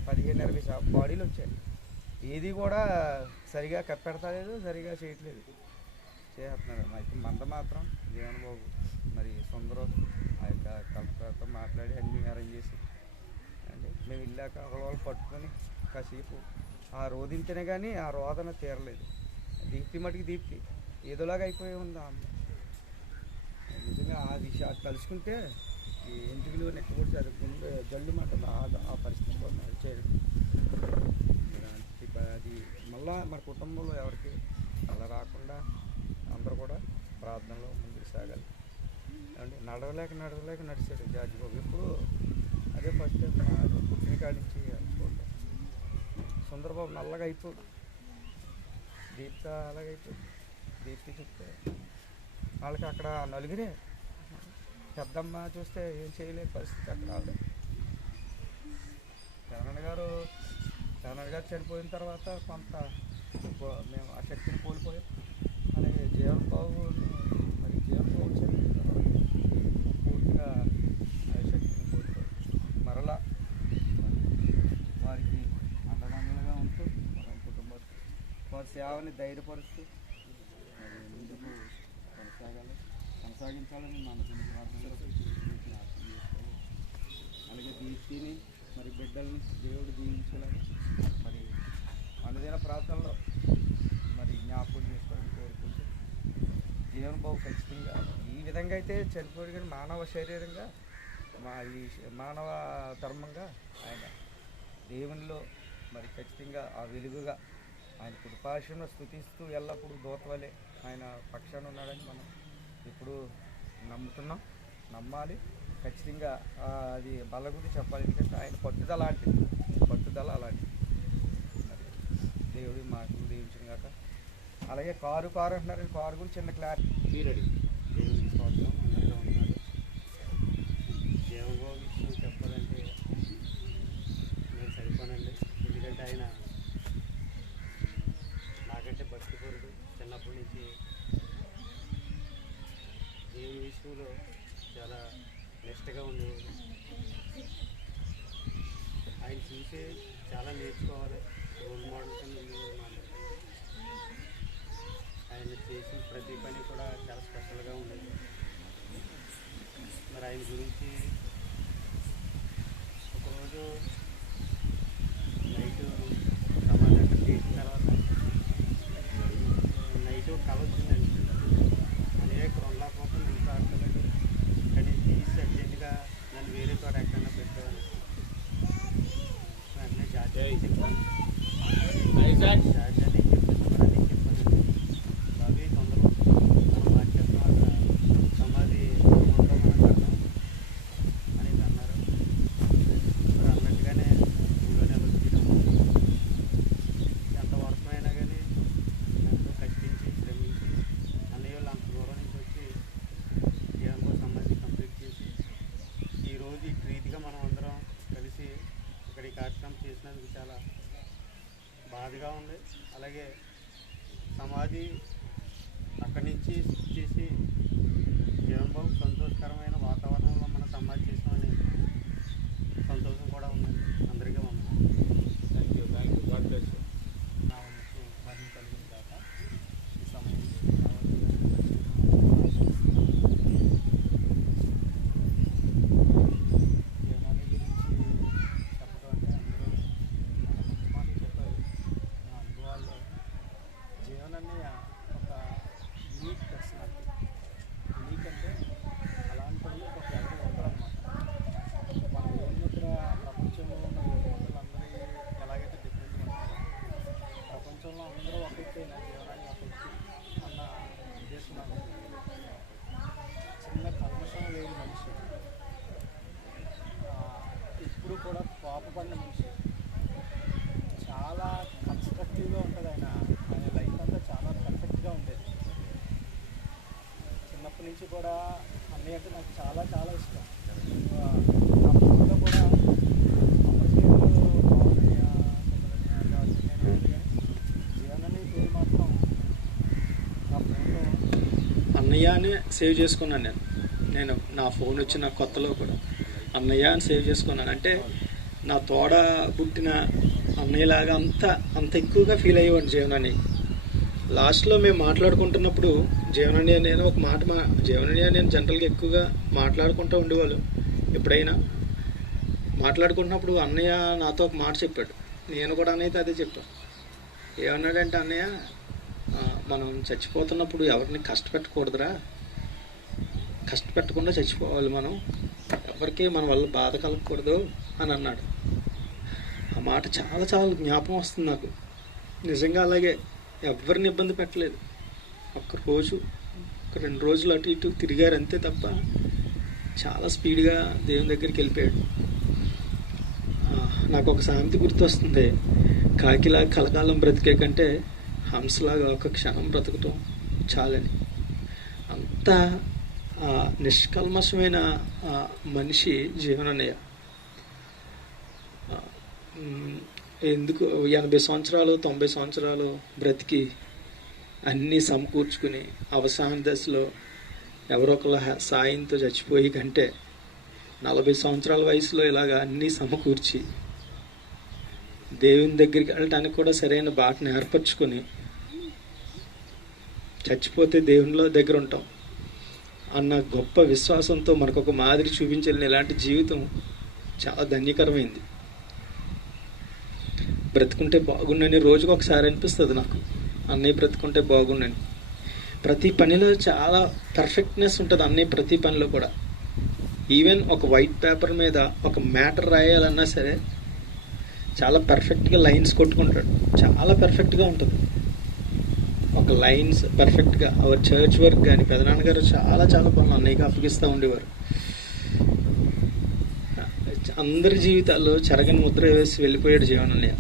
15-20 బాడీలు వచ్చాయి. ఏది కూడా సరిగా కప్పెడతలేదు, సరిగా చేయట్లేదు, చేస్తున్నారు. అయితే మంద మాత్రం జీవన్ బాబు మరి సుందరం ఆ యొక్క కలెక్టర్తో మాట్లాడి అన్నీ అరేంజ్ చేసి అండి మేము వెళ్ళాక ఒకళ్ళు పట్టుకొని కాసేపు ఆ రోధించినా కానీ ఆ రోదన తీరలేదు. దీప్తి మటుకు దీప్తి ఏదోలాగా అయిపోయి ఉంది ఆ అమ్మ. నిజంగా ఆ విషయాలు తలుచుకుంటే ఈ ఇంటికి నెట్టుబడి జరుగుతుంది జల్లు మాట ఆ పరిస్థితిలో చేయడం. అది మళ్ళా మన కుటుంబంలో ఎవరికి అలా రాకుండా అందరూ కూడా ప్రార్థనలో ముందుకు సాగాలి. అంటే నడవలేక నడిచాడు జార్జి బాబు. ఎప్పుడు అదే ఫస్ట్ టైం పుట్టిన కాడి నుంచి చూడటం. సుందరబాబు నల్లగా అయిపోదు, దీప్త అలాగైపోయింది. దీప్తి చూస్తే వాళ్ళకి అక్కడ నలుగురే, పెద్దమ్మ చూస్తే ఏం చేయలేని పరిస్థితి అక్కడ ఆవిడ. జగన్ గారు చనిపోయిన తర్వాత కొంత మేము ఆ శక్తిని కోల్పోయాం. అలాగే జీవన్ బాబు చనిపోయిన తర్వాత పూర్తిగా ఆ శక్తిని కోల్పోయాం. మరలా వారికి అండదండలుగా ఉంటూ మన కుటుంబం వారి సేవని ధైర్యపరుస్తూ మరి ముందుకు కొనసాగించాలని మన ప్రార్థనలో అలాగే దీప్తిని మరి బిడ్డల్ని దేవుడు దీవించాలని మరి అనుదిన ప్రార్థనలో మరి జ్ఞాపకం చేసుకోవాలని కోరుకుంటూ జీవన్ బాబు ఖచ్చితంగా ఈ విధంగా అయితే చనిపోయాడు, కానీ మానవ శరీరంగా ఈ మానవ ధర్మంగా ఆయన దేవునిలో మరి ఖచ్చితంగా ఆ వెలుగుగా ఆయన కృపాశను స్తుతిస్తూ ఎల్లప్పుడూ దూత వలె ఆయన పక్షాన ఉన్నాడని మనం ఇప్పుడు నమ్ముతున్నాం. నమ్మాలి ఖచ్చితంగా. అది బల్ల గురించి చెప్పాలి, ఎందుకంటే ఆయన పట్టుదల అలాంటిది. దేవుడి మాటలు దీవించిన కాక. అలాగే కారు అంటున్నారు, కారు గురించి చిన్న క్లారిటీ దేవుని స్తోత్రం అందరిలో ఉన్నారు. దేవుని విషయం చెప్పాలంటే నేను సరిపోనండి, ఎందుకంటే ఆయన నాకంటే భక్తిపరుడు. చిన్నప్పటి నుంచి దేవుని విషయంలో చాలా నిష్టగా ఉండేవాడు. ఆయన చూసి చాలా నేర్చుకోవాలి, రోల్ మోడల్ కింద ఉండేవాడు మా అందరికీ. ఆయన చేసిన ప్రతి పని కూడా చాలా స్పెషల్గా ఉండేది. మరి ఆయన గురించి ఒకరోజు నైట్ సమాధానం చేసిన తర్వాత నైట్ కళ వచ్చిందండి. అనేక రొండ్లాకోపం నిమిషం ఆడతానండి, కానీ తీసి అర్జెంటుగా నన్ను వేరే చోట ఎక్కడన్నా పెట్టేవాళ్ళు. వెంటనే జాతీయ చెప్పాను, జాతీయాన్ని చెప్పాను, అవి తొందరగా మనం మార్చేస్తాం, అక్కడ సమాధి ఉంటాం మనం కడతాం అనేది అన్నారు. మరి అన్నట్టుగానే 3 నెలలు తీయడం, ఎంత వర్షమైనా కానీ ఎంతో కష్టించి శ్రమించి అన్నయ్య వాళ్ళు అంత దూరం నుంచి వచ్చి జీవనభో సమాధి కంప్లీట్ చేసి ఈరోజు ఈ రీతిగా మనం అందరం కలిసి ఇక్కడ ఈ కార్యక్రమం చేసినందుకు చాలా బాధగా ఉంది. అలాగే సమాధి అక్కడి నుంచి చేసి జీవనభోగం సంతోషకరమైన వాతావరణంలో మనం సమాధి చేసామని సంతోషం కూడా ఉందండి. అందరికీ వందనాలు. Thank you. నా వంతు మరింత కలిగింది కాక ఈ సమయం జీవనాన్ని గురించి చెప్పడం అంటే అందరూ మంచి మాటలు చెప్పారు. నా అనుభవాల్లో జీవనాన్ని ఒక యూనిక్ పర్సనాలిటీ. యూనిక్ అంటే అలాంటి వాళ్ళు ఒక ఎవరు ఉండరన్నమాట. మన దేవుని దగ్గర ప్రపంచంలో ఉన్న దేవుళ్ళందరి ఎలాగైతే డిఫరెంట్గా ఉంటారో ప్రపంచంలో అందరూ ఒక ఎత్తైన జీవనాన్ని ఒక ఎత్తు అన్న ఉద్దేశం నాకు. చిన్న కల్మషం లేని మనిషి, ఎప్పుడు కూడా కోపపడిన మనిషి, చాలా కన్స్ట్రక్టివ్గా ఉంటుంది. ఆయన లైఫ్ అంతా చాలా పర్ఫెక్ట్గా ఉండేది. చిన్నప్పటి నుంచి కూడా అన్నయ్య అంటే నాకు చాలా చాలా ఇష్టం. నా ఫోన్లో కూడా జీవనాన్ని పేరు మాత్రం నా ఫోన్లో అన్నయ్య అని సేవ్ చేసుకున్నాను. నేను నా ఫోన్ వచ్చిన కొత్తలో కూడా అన్నయ్య అని సేవ్ చేసుకున్నాను. అంటే నా తోడ పుట్టిన అన్నయ్యలాగా అంత ఎక్కువగా ఫీల్ అయ్యేవాడిని జీవనాన్ని. లాస్ట్లో మేము మాట్లాడుకుంటున్నప్పుడు జీవనాన్ని నేను ఒక మాట జీవనాన్ని నేను జనరల్గా ఎక్కువగా మాట్లాడుకుంటూ ఉండేవాళ్ళు. ఎప్పుడైనా మాట్లాడుకుంటున్నప్పుడు అన్నయ్య నాతో ఒక మాట చెప్పాడు. నేను కూడా అన్నయ్యతో అదే చెప్పాను. ఏమన్నాడంటే, అన్నయ్య మనం చచ్చిపోతున్నప్పుడు ఎవరిని కష్టపెట్టకూడదురా, కష్టపెట్టకుండా చచ్చిపోవాలి, మనం ఎవరికి మన వల్ల బాధ కలగకూడదు అని అన్నాడు. ఆ మాట చాలా చాలా జ్ఞాపకం వస్తుంది నాకు. నిజంగా అలాగే ఎవరిని ఇబ్బంది పెట్టలేదు. ఒక 2 రోజులు అటు ఇటు తిరిగారు అంతే తప్ప చాలా స్పీడ్గా దేవుని దగ్గరికి వెళ్ళిపోయాడు. నాకు ఒక సామెత గుర్తొస్తుంది, కాకిలాగా కలకాలం బ్రతికే కంటే హంసలాగా ఒక క్షణం బ్రతకటం చాలని. అంత నిష్కల్మషమైన మనిషి జీవనన్నయ్య. ఎందుకు 80 సంవత్సరాలు 90 సంవత్సరాలు బ్రతికి అన్నీ సమకూర్చుకుని అవసాన దశలో ఎవరో ఒకళ్ళ సాయంతో చచ్చిపోయి కంటే 40 సంవత్సరాల వయసులో ఇలాగా అన్నీ సమకూర్చి దేవుని దగ్గరికి వెళ్ళటానికి కూడా సరైన బాటను ఏర్పరచుకొని చచ్చిపోతే దేవునిలో దగ్గర ఉంటాం అన్న గొప్ప విశ్వాసంతో మనకు ఒక మాదిరి చూపించాలని ఇలాంటి జీవితం చాలా ధన్యకరమైంది. బ్రతుకుంటే బాగుండని రోజుకు ఒకసారి అనిపిస్తుంది నాకు, అన్నయ్య బ్రతుకుంటే బాగుండని. ప్రతి పనిలో చాలా పర్ఫెక్ట్నెస్ ఉంటుంది అన్నయ్య ప్రతి పనిలో కూడా. ఈవెన్ ఒక వైట్ పేపర్ మీద ఒక మ్యాటర్ రాయాలన్నా సరే చాలా పర్ఫెక్ట్గా లైన్స్ కొట్టుకుంటాడు, చాలా పర్ఫెక్ట్గా ఉంటుంది ఒక లైన్స్ పర్ఫెక్ట్గా. అవర్ చర్చ్ వర్క్ కానీ పెదనాన్నగారు చాలా చాలా పనులు అన్నయ్యకి అప్పగిస్తూ ఉండేవారు. అందరి జీవితాల్లో చెరగని ముద్ర వేసి వెళ్ళిపోయాడు జీవనన్నయ్య.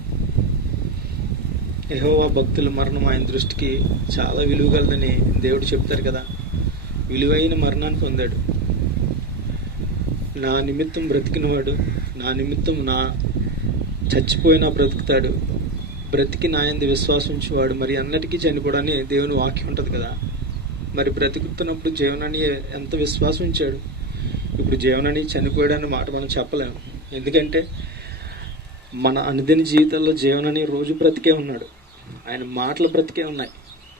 యెహోవా భక్తుల మరణం ఆయన దృష్టికి చాలా విలువగలదని దేవుడు చెప్తారు కదా. విలువైన మరణాన్ని పొందాడు. నా నిమిత్తం బ్రతికినవాడు నా నిమిత్తం చచ్చిపోయినా బ్రతుకుతాడు, బ్రతికి నా యందు విశ్వాసించేవాడు మరి అన్నిటికీ చనిపోవడని దేవుని వాక్యం ఉంటుంది కదా. మరి బ్రతుకుతున్నప్పుడు జీవనాన్ని ఎంత విశ్వాసించాడు. ఇప్పుడు జీవనాన్ని చనిపోయాడని మాట మనం చెప్పలేము. ఎందుకంటే మన అనుదిన జీవితాల్లో జీవనాన్ని రోజు బ్రతికే ఉన్నాడు. ఆయన మాటలు బ్రతికే ఉన్నాయి,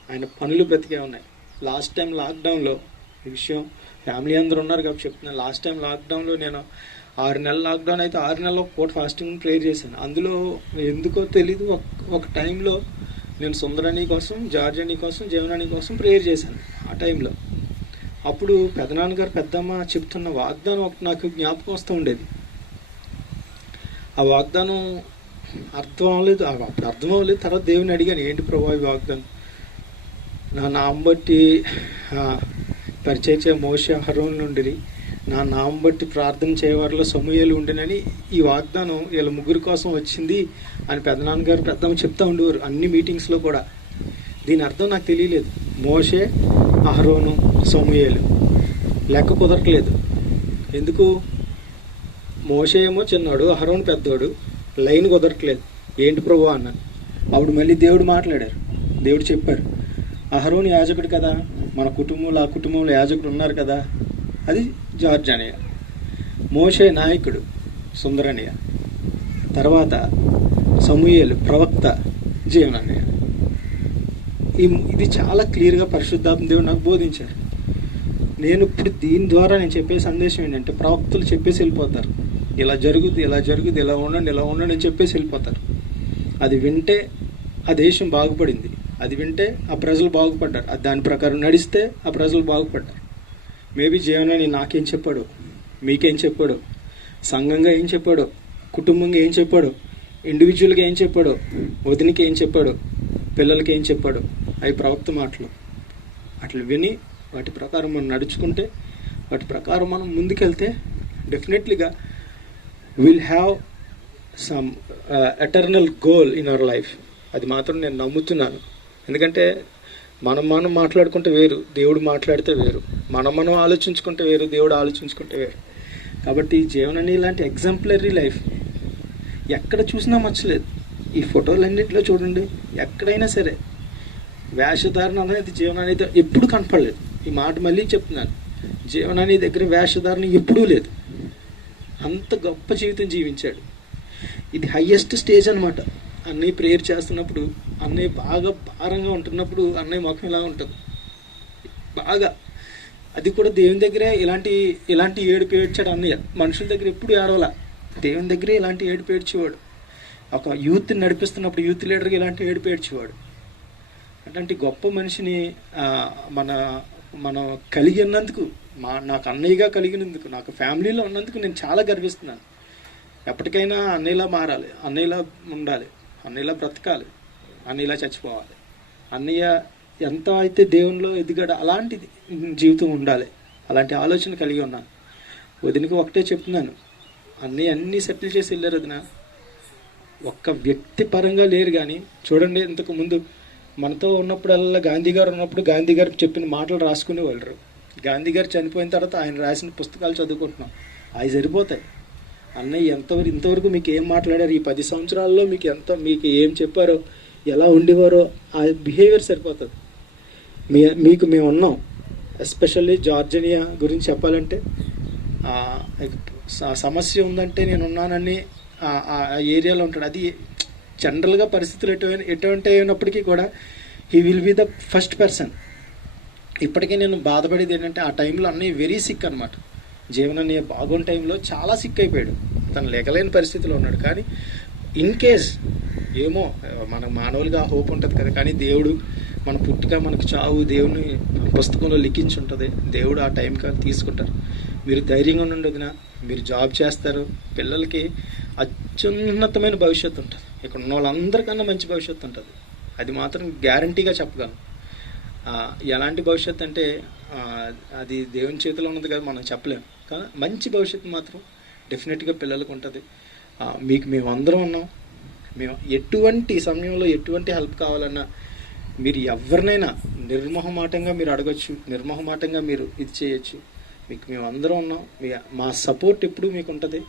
ఆయన పనులు బ్రతికే ఉన్నాయి. లాస్ట్ టైం లాక్డౌన్లో ఈ విషయం ఫ్యామిలీ అందరూ ఉన్నారు కాబట్టి చెప్తున్నాను. లాస్ట్ టైం లాక్డౌన్లో నేను 6 నెలల లాక్డౌన్ అయితే 6 నెలల పూట ఫాస్టింగ్ ప్రేయర్ చేశాను. అందులో ఎందుకో తెలీదు ఒక టైంలో నేను సుందరాణి కోసం, జార్జని కోసం, జీవనాని కోసం ప్రేయర్ చేశాను. ఆ టైంలో అప్పుడు పెదనాన్నగారు పెద్దమ్మ చెప్తున్న వాగ్దానం ఒకటి నాకు జ్ఞాపకం వస్తూ ఉండేది. ఆ వాగ్దానం అప్పుడు అర్థం అవ్వలేదు. తర్వాత దేవుని అడిగాను, ఏంటి ప్రభా ఈ వాగ్దానం? నా నామం బట్టి పరిచయ మోషే అహరోన్ నుండి నా నామం బట్టి ప్రార్థన చేయవారిలో సమూయేలు ఉండినని ఈ వాగ్దానం వీళ్ళ ముగ్గురు కోసం వచ్చింది అని పెద్దనాన్నగారు పెద్దమ్మ చెప్తా ఉండేవారు అన్ని మీటింగ్స్లో కూడా. దీని అర్థం నాకు తెలియలేదు. మోషే, అహరోను, సమూయేలు లెక్క కుదరట్లేదు. ఎందుకు? మోషే ఏమో చిన్నాడు, అహరోను పెద్దోడు, లైన్ కుదరట్లేదు. ఏంటి ప్రభు అన్నాను. అప్పుడు మళ్ళీ దేవుడు మాట్లాడారు. దేవుడు చెప్పారు, అహరోను యాజకుడు కదా, మన కుటుంబంలో ఆ కుటుంబంలో యాజకుడు ఉన్నారు కదా, అది జార్జ్ అనయ్య. మోషే నాయకుడు, సుందరనయ్య. తర్వాత సమూయేలు ప్రవక్త, జీవనన్నయ్య. ఇది చాలా క్లియర్గా పరిశుద్ధాత్మ దేవుడు నాకు బోధించారు. నేను ఇప్పుడు దీని ద్వారా నేను చెప్పే సందేశం ఏంటంటే, ప్రవక్తలు చెప్పేసి వెళ్ళిపోతారు, ఇలా జరుగుద్ది, ఇలా జరుగుద్ది, ఇలా ఉండండి, ఇలా ఉండండి అని చెప్పేసి వెళ్ళిపోతారు. అది వింటే ఆ దేశం బాగుపడింది, అది వింటే ఆ ప్రజలు బాగుపడ్డారు, అది దాని ప్రకారం నడిస్తే ఆ ప్రజలు బాగుపడ్డారు. మేబీ జీవనాన్ని నాకేం చెప్పాడు, మీకేం చెప్పాడు, సంఘంగా ఏం చెప్పాడు, కుటుంబంగా ఏం చెప్పాడు, ఇండివిజువల్గా ఏం చెప్పాడు, వదినికి ఏం చెప్పాడు, పిల్లలకి ఏం చెప్పాడు, అవి ప్రవక్త మాటలు. అట్లా విని వాటి ప్రకారం మనం నడుచుకుంటే, వాటి ప్రకారం మనం ముందుకెళ్తే డెఫినెట్లీగా will have some eternal goal in our life. అది మాత్రం నేను నమ్ముతున్నాను. ఎందుకంటే మనం మాట్లాడుకుంటే వేరు, దేవుడు మాట్లాడితే వేరు. మనం ఆలోచించుకుంటే వేరు, దేవుడు ఆలోచించుకుంటే వేరు. కాబట్టి జీవనాన్ని ఇలాంటి ఎగ్జాంపులరీ లైఫ్ ఎక్కడ చూసినా మచ్చలేదు. ఈ ఫోటోలన్నింటిలో చూడండి, ఎక్కడైనా సరే వేషధారణ అనేది జీవనాన్ని ఎప్పుడు కనపడలేదు. ఈ మాట మళ్ళీ చెప్తున్నాను, జీవనాన్ని దగ్గర వేషధారణ ఎప్పుడూ లేదు. అంత గొప్ప జీవితం జీవించాడు. ఇది హయ్యెస్ట్ స్టేజ్ అనమాట. అన్నయ్య ప్రేయర్ చేస్తున్నప్పుడు, అన్నయ్య బాగా భారంగా ఉంటున్నప్పుడు అన్నయ్య ముఖం ఇలా ఉంటుంది బాగా. అది కూడా దేవుని దగ్గరే ఇలాంటి ఏడుపు ఏడ్చాడు అన్నయ్య. మనుషుల దగ్గర ఎప్పుడు ఏడవలా, దేవుని దగ్గరే ఇలాంటి ఏడుపు ఏడ్చేవాడు. ఒక యూత్ని నడిపిస్తున్నప్పుడు యూత్ లీడర్గా ఇలాంటి ఏడుపు ఏడ్చేవాడు. అట్లాంటి గొప్ప మనిషిని మనం కలిగి ఉన్నందుకు, నాకు అన్నయ్యగా కలిగినందుకు, నాకు ఫ్యామిలీలో ఉన్నందుకు నేను చాలా గర్విస్తున్నాను. ఎప్పటికైనా అన్నయ్యలా మారాలి, అన్నయ్యలా ఉండాలి, అన్నయ్యలా బ్రతకాలి, అన్నయ్యలా చచ్చిపోవాలి. అన్నయ్య ఎంత అయితే దేవునిలో ఎదిగాడో అలాంటి జీవితం ఉండాలి. అలాంటి ఆలోచన కలిగి ఉన్నాను. వదినకి ఒకటే చెప్తున్నాను, అన్నయ్య అన్నీ సెటిల్ చేసి వెళ్ళారు. వదిన ఒక్క వ్యక్తి పరంగా లేరు. కానీ చూడండి, ఇంతకు ముందు మనతో ఉన్నప్పుడల్లా గాంధీ గారు ఉన్నప్పుడు గాంధీ గారు చెప్పిన మాటలు రాసుకునే వాళ్ళు. గాంధీ గారు చనిపోయిన తర్వాత ఆయన రాసిన పుస్తకాలు చదువుకుంటున్నాం, అవి సరిపోతాయి. అన్నయ్య ఇంతవరకు మీకు ఏం మాట్లాడారు, ఈ 10 సంవత్సరాల్లో మీకు ఏం చెప్పారో, ఎలా ఉండేవారో, ఆ బిహేవియర్ సరిపోతుంది. మీకు మేము ఉన్నాం. ఎస్పెషల్లీ జార్జినియా గురించి చెప్పాలంటే, సమస్య ఉందంటే నేను ఉన్నానని ఆ ఏరియాలో ఉంటాడు. అది జనరల్గా పరిస్థితులు ఎటువంటి అయినప్పటికీ కూడా he will be the first person. ఇప్పటికీ నేను బాధపడేది ఏంటంటే, ఆ టైంలో అన్నయ్య వెరీ సిక్ అనమాట. జీవనన్నయ్య బాగున్న టైంలో చాలా సిక్ అయిపోయాడు, తను లేకలేని పరిస్థితిలో ఉన్నాడు. కానీ ఇన్ కేస్ ఏమో, మనకు మానవులుగా హోప్ ఉంటుంది కదా, కానీ దేవుడు మన పుట్టుక మనకు చావు దేవుని పుస్తకంలో లిఖించి ఉంటుంది. దేవుడు ఆ టైం కాదు తీసుకుంటారు. మీరు ధైర్యంగా ఉండదున, మీరు జాబ్ చేస్తారు, పిల్లలకి అత్యున్నతమైన భవిష్యత్తు ఉంటుంది. ఇక్కడ ఉన్న వాళ్ళందరికన్నా మంచి భవిష్యత్తు ఉంటుంది. అది మాత్రం గ్యారంటీగా చెప్పగలను. ఎలాంటి భవిష్యత్తు అంటే అది దేవుని చేతిలో ఉన్నది కదా, మనం చెప్పలేము. కానీ మంచి భవిష్యత్తు మాత్రం డెఫినెట్గా పిల్లలకు ఉంటుంది. మీకు మేమందరం ఉన్నాం. మేము ఎటువంటి సమయంలో ఎటువంటి హెల్ప్ కావాలన్నా మీరు ఎవరినైనా నిర్మోహమాటంగా మీరు అడగచ్చు, నిర్మోహమాటంగా మీరు ఇది చేయొచ్చు. మీకు మేము అందరం ఉన్నాం. మా సపోర్ట్ ఎప్పుడూ మీకు ఉంటుంది.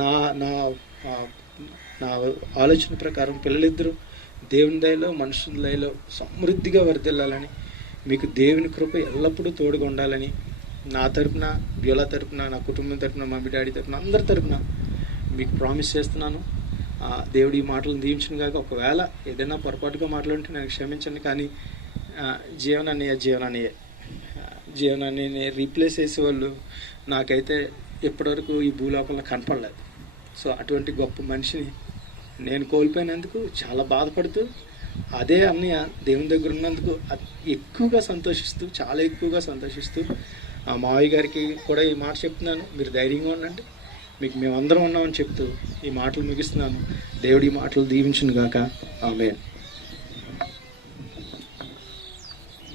నా నా నా ఆలోచన ప్రకారం పిల్లలిద్దరూ దేవుని దయలో మనుషుల దయలో సమృద్ధిగా వర్ధిల్లాలని, మీకు దేవుని కృప ఎల్లప్పుడూ తోడుగా ఉండాలని నా తరపున, బ్యూలా తరపున, నా కుటుంబం తరపున, మమ్మీ డాడీ తరపున, అందరి తరపున మీకు ప్రామిస్ చేస్తున్నాను. దేవుడు ఈ మాటలను దీవించిన కాక ఒకవేళ ఏదైనా పొరపాటుగా మాట్లాడుంటే నాకు క్షమించండి. కానీ జీవనాన్ని రీప్లేస్ చేసేవాళ్ళు నాకైతే ఇప్పటివరకు ఈ భూలోకంలో కనపడలేదు. సో అటువంటి గొప్ప మనిషిని నేను కోల్పోయినందుకు చాలా బాధపడుతూ, అదే అన్నయ్య దేవుని దగ్గర ఉన్నందుకు చాలా ఎక్కువగా సంతోషిస్తూ మావయ్య గారికి కూడా ఈ మాట చెప్తున్నాను. మీరు ధైర్యంగా ఉండండి, మీకు మేమందరం ఉన్నామని చెప్తూ ఈ మాటలు ముగిస్తున్నాను. దేవుడు ఈ మాటలు దీవించును గాక. ఆమేన్.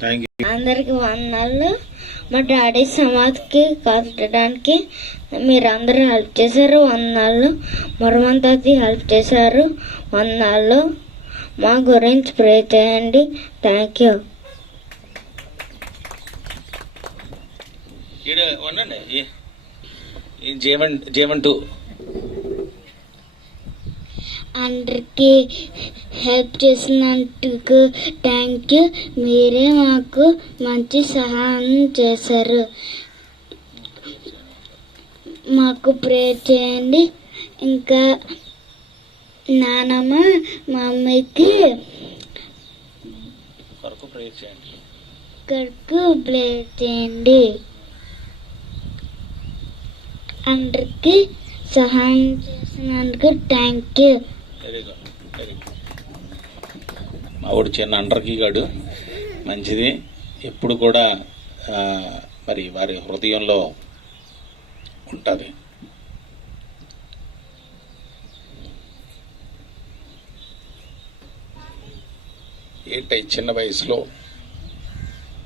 Thank you. అందరికి వందనాలు. మా డాడీ సమాధికి కట్టడానికి మీరందరూ హెల్ప్ చేశారు, వందనాలు. మరమంతకి హెల్ప్ చేశారు, వందనాలు. మా గురించి ప్రే చేయండి. Thank you. అందరికి హెల్ప్ చేసినందుకు థ్యాంక్ యూ. మీరే మాకు మంచి సహాయం చేశారు. మాకు ప్రే చేయండి. ఇంకా నానమ్మ మమ్మీకి కొరకు ప్రే చేయండి. అందరికి సహాయం చేసినందుకు థ్యాంక్ యూ. మా ఊడు చిన్న అండర్కి గాడు మంచిది. ఎప్పుడు కూడా మరి వారి హృదయంలో ఉంటుంది. ఏంటి చిన్న వయసులో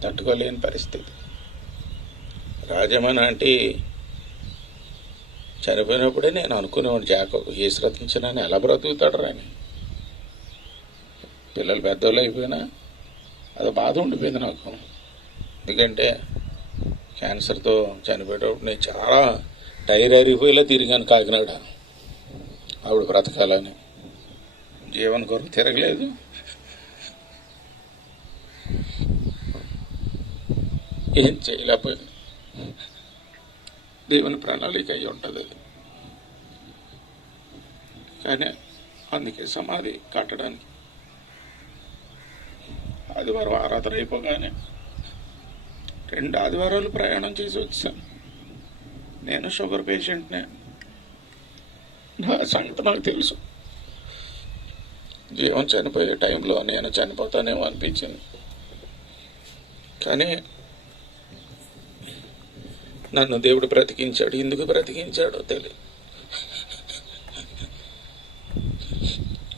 తట్టుకోలేని పరిస్థితి. రాజమని అంటే చనిపోయినప్పుడే నేను అనుకునేవాడు, జాకబ్ ఏసురతించినని ఎలా బ్రతుకుతాడు రాని. పిల్లలు పెద్దోళ్ళు అయిపోయినా అది బాధ ఉండిపోయింది నాకు. ఎందుకంటే క్యాన్సర్తో చనిపోయేటప్పుడు నేను చాలా టైర్ అరిగిపోయేలా తిరిగాను కాకినాడ. ఆవిడ బ్రతకాలని జీవన కొరకు తిరగలేదు. ఏం చేయలేకపోయింది. దేవుని ప్రణాళిక అయి ఉంటుంది అది. కానీ అందుకే సమాధి కట్టడానికి ఆదివారం ఆరాధన అయిపోగానే 2 ఆదివారాలు ప్రయాణం చేసి వచ్చాను. నేను షుగర్ పేషెంట్నే, నా సంగతి నాకు తెలుసు. జీవం చనిపోయే టైంలో నేను చనిపోతానేమో అనిపించింది. కానీ నన్ను దేవుడు బ్రతికించాడు. ఎందుకు బ్రతికించాడో తెలియదు.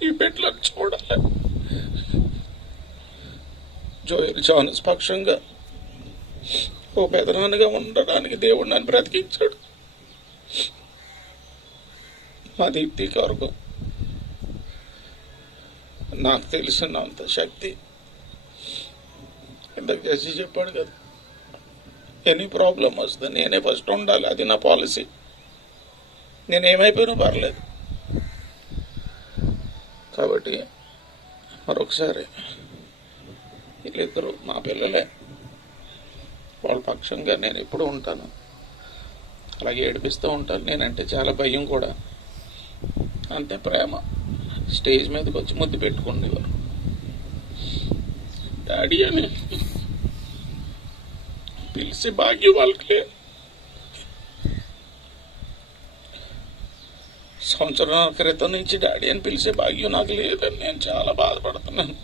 ఈ బిడ్డలను చూడాలి. జోయల్ జానస్ పక్షంగా ఓ పెదనాన్నగా ఉండడానికి దేవుడు నన్ను బ్రతికించాడు. మా దీప్తి కొరకు నాకు తెలిసినంత శక్తి ఇంతకు చేసి చెప్పాడు కదా, ఎనీ ప్రాబ్లం వస్తే నేనే ఫస్ట్ ఉండాలి. అది నా పాలసీ. నేనేమైపోయినా పర్లేదు. కాబట్టి మరొకసారి వీళ్ళిద్దరూ మా పిల్లలే. వాళ్ళ పక్షంగా నేను ఎప్పుడు ఉంటాను. అలాగే ఏడిపిస్తూ ఉంటాను. నేనంటే చాలా భయం కూడా, అంతే ప్రేమ. స్టేజ్ మీదకి వచ్చి ముద్దు పెట్టుకునేవారు. డాడీ అని పిలిచి భాగ్యం వాళ్ళకి సంవత్సరం క్రితం నుంచి డాడీ అని పిలిచే భాగ్యం నాకు లేదని నేను చాలా బాధపడుతున్నాను.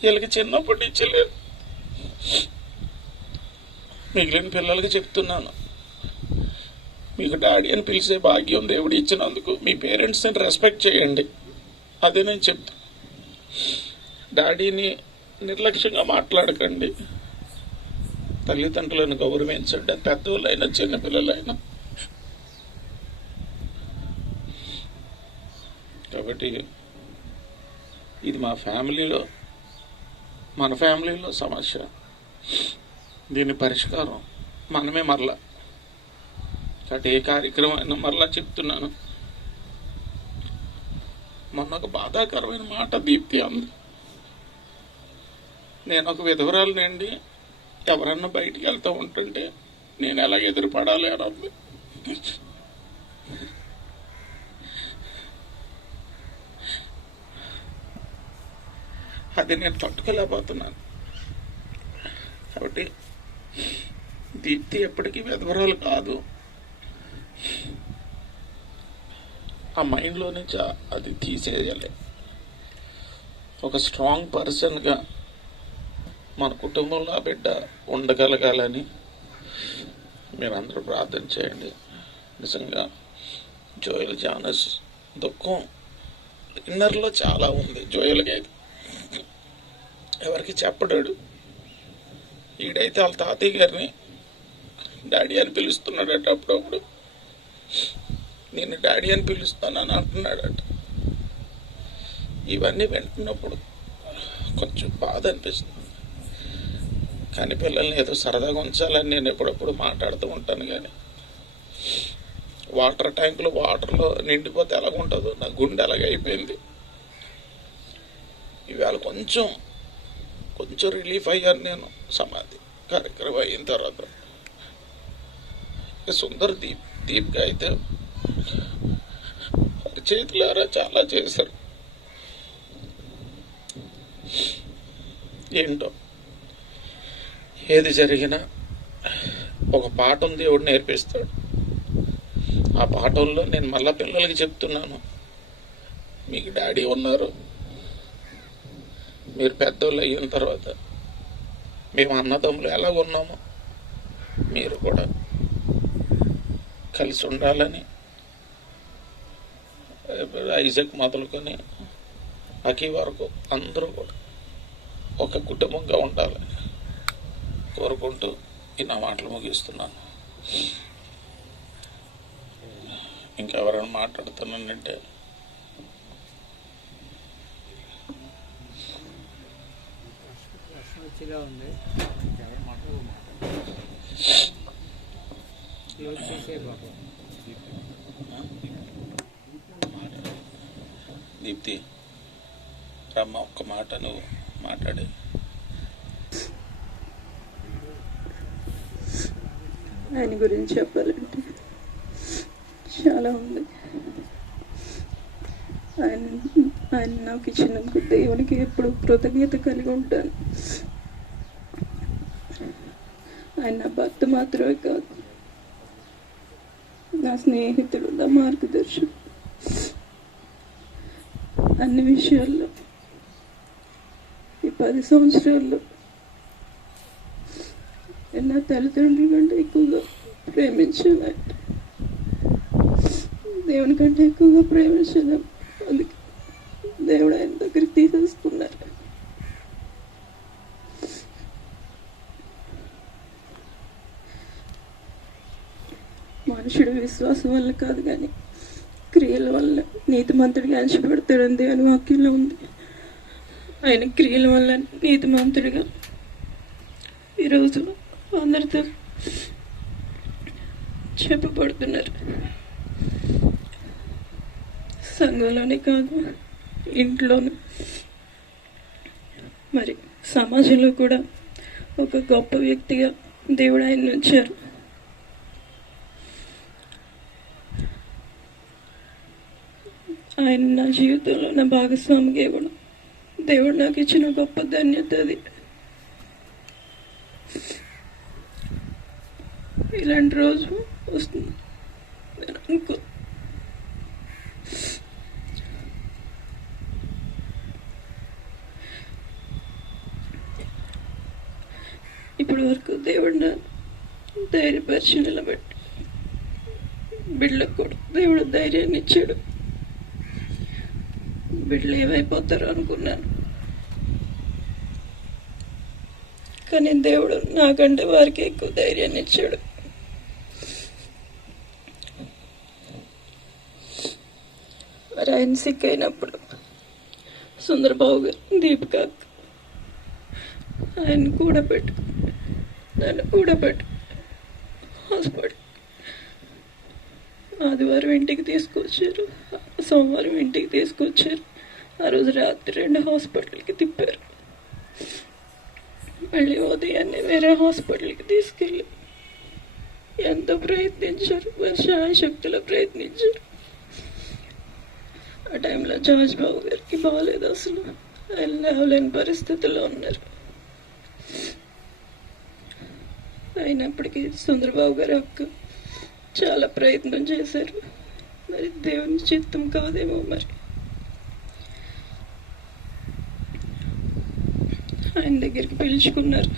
వీళ్ళకి చిన్నప్పటి నుంచి లేదు. మిగిలిన పిల్లలకి చెప్తున్నాను, మీకు డాడీ అని పిలిచే భాగ్యం దేవుడు ఇచ్చినందుకు మీ పేరెంట్స్ని రెస్పెక్ట్ చేయండి. అదే నేను చెప్తాను. డాడీని నిర్లక్ష్యంగా మాట్లాడకండి. తల్లిదండ్రులను గౌరవించండి, పెద్దోళ్ళైనా చిన్నపిల్లలైనా. కాబట్టి ఇది మన ఫ్యామిలీలో సమస్య. దీని పరిష్కారం మనమే మరలా. కాబట్టి ఏ కార్యక్రమం అయినా మరలా చెప్తున్నాను, మొన్న ఒక బాధాకరమైన మాట దీప్తి అంది. నేను ఒక విధవరాలనండి, ఎవరన్నా బయటికి వెళ్తూ ఉంటుంటే నేను ఎలాగ ఎదురుపడాలి అని అంది. అది నేను తట్టుకోలేకపోతున్నాను. కాబట్టి దీప్తి ఎప్పటికీ విధవరాలు కాదు. ఆ మైండ్లో నుంచి అది తీసేయాలి. ఒక స్ట్రాంగ్ పర్సన్గా మన కుటుంబంలో ఆ బిడ్డ ఉండగలగాలని మీరందరూ ప్రార్థన చేయండి. నిజంగా జోయల్ జానస్ దుఃఖం ఇన్నర్లో చాలా ఉంది. జోయల్కి ఎవరికి చెప్పడాడు. ఈడైతే వాళ్ళ తాతయ్య గారిని డాడీ అని పిలుస్తున్నాడట. అప్పుడప్పుడు నేను డాడీ అని పిలుస్తానని అంటున్నాడట. ఇవన్నీ వింటున్నప్పుడు కొంచెం బాధ అనిపిస్తుంది. కానీ పిల్లల్ని ఏదో సరదాగా ఉంచాలని నేను ఎప్పుడప్పుడు మాట్లాడుతూ ఉంటాను. కానీ వాటర్ ట్యాంకులో వాటర్లో నిండిపోతే ఎలాగుంటుందో నా గుండె ఎలాగైపోయింది. ఇవాళ కొంచెం రిలీఫ్ అయ్యాను నేను. సమాధి కార్యక్రమం అయిన తర్వాత సుందర్ దీప్గా అయితే చేతులారా చాలా చేశారు. ఏంటో ఏది జరిగినా ఒక పాఠం దేవుడు నేర్పిస్తాడు. ఆ పాఠంలో నేను మళ్ళా పిల్లలకి చెప్తున్నాను, మీకు డాడీ ఉన్నారు, మీరు పెద్దోళ్ళు అయిన తర్వాత మేము అన్నదమ్ములు ఎలాగ ఉన్నామో మీరు కూడా కలిసి ఉండాలని, ఐజక్ మొదలుకొని అకీ వరకు అందరూ కూడా ఒక కుటుంబంగా ఉండాలని కోరుకుంటూ ఈ నా మాటలు ముగిస్తున్నాను. ఇంకెవరైనా మాట్లాడుతున్నానంటే ఉంది దీప్తి రమ్మ, ఒక్క మాట నువ్వు మాట్లాడే. ఆయన గురించి చెప్పాలంటే చాలా ఉంది. ఆయన నాకు ఇచ్చినందుకు దేవునికి ఎప్పుడు కృతజ్ఞత కలిగి ఉంటాను. ఆయన నా భర్త మాత్రమే కాదు, నా స్నేహితుడు, నా మార్గదర్శకుడు. అన్ని విషయాల్లో ఈ 10 సంవత్సరాల్లో నా తల్లిదండ్రుల కంటే ఎక్కువగా ప్రేమించాను. దేవుని కంటే ఎక్కువగా ప్రేమించాను. అందుకే దేవుడు ఆయన దగ్గరికి తీసేసుకున్నారు. మనుషుడు విశ్వాసం వల్ల కాదు కానీ క్రియల వల్ల నీతిమంతుడిగా అంచబడతాడని దేవుని వాక్యంలో ఉంది. ఆయన క్రియల వల్ల నీతిమంతుడిగా ఈరోజు అందరితో చెప్పబడుతున్నారు. సంఘంలోనే కాదు, ఇంట్లోనూ, మరి సమాజంలో కూడా ఒక గొప్ప వ్యక్తిగా దేవుడు ఆయన ఉంచారు. ఆయన నా జీవితంలో నా భాగస్వామిగా ఇవ్వడం దేవుడు నాకు ఇచ్చిన గొప్ప ధన్యత. అది ఇలాంటి రోజు వస్తుంది నేను అనుకో. ఇప్పటి వరకు దేవుడు నా ధైర్యపరిచి నిలబెట్టి బిడ్డలకు కూడా దేవుడు ధైర్యాన్ని ఇచ్చాడు. బిడ్డలు ఏమైపోతారో అనుకున్నాను, కానీ దేవుడు నాకంటే వారికి ఎక్కువ ధైర్యాన్ని ఇచ్చాడు. మరి ఆయన సిక్ అయినప్పుడు సుందరబాబు గారు, దీపిక ఆయన కూడా నన్ను కూడా హాస్పిటల్ ఆదివారం ఇంటికి తీసుకొచ్చారు, సోమవారం ఇంటికి తీసుకొచ్చారు. ఆ రోజు రాత్రి 2 హాస్పిటల్కి తిప్పారు. మళ్ళీ ఉదయాన్నే వేరే హాస్పిటల్కి తీసుకెళ్ళి ఎంతో ప్రయత్నించారు, శక్తిలో ప్రయత్నించారు. ఆ టైంలో జార్జ్ బాబు గారికి బాగాలేదు, అసలు ఆయన లేవలేని పరిస్థితుల్లో ఉన్నారు. అయినప్పటికీ సుందరబాబు గారి అక్క చాలా ప్రయత్నం చేశారు. మరి దేవుని చిత్తం కాదేమో, మరి ఆయన దగ్గరికి పిలుచుకున్నారు.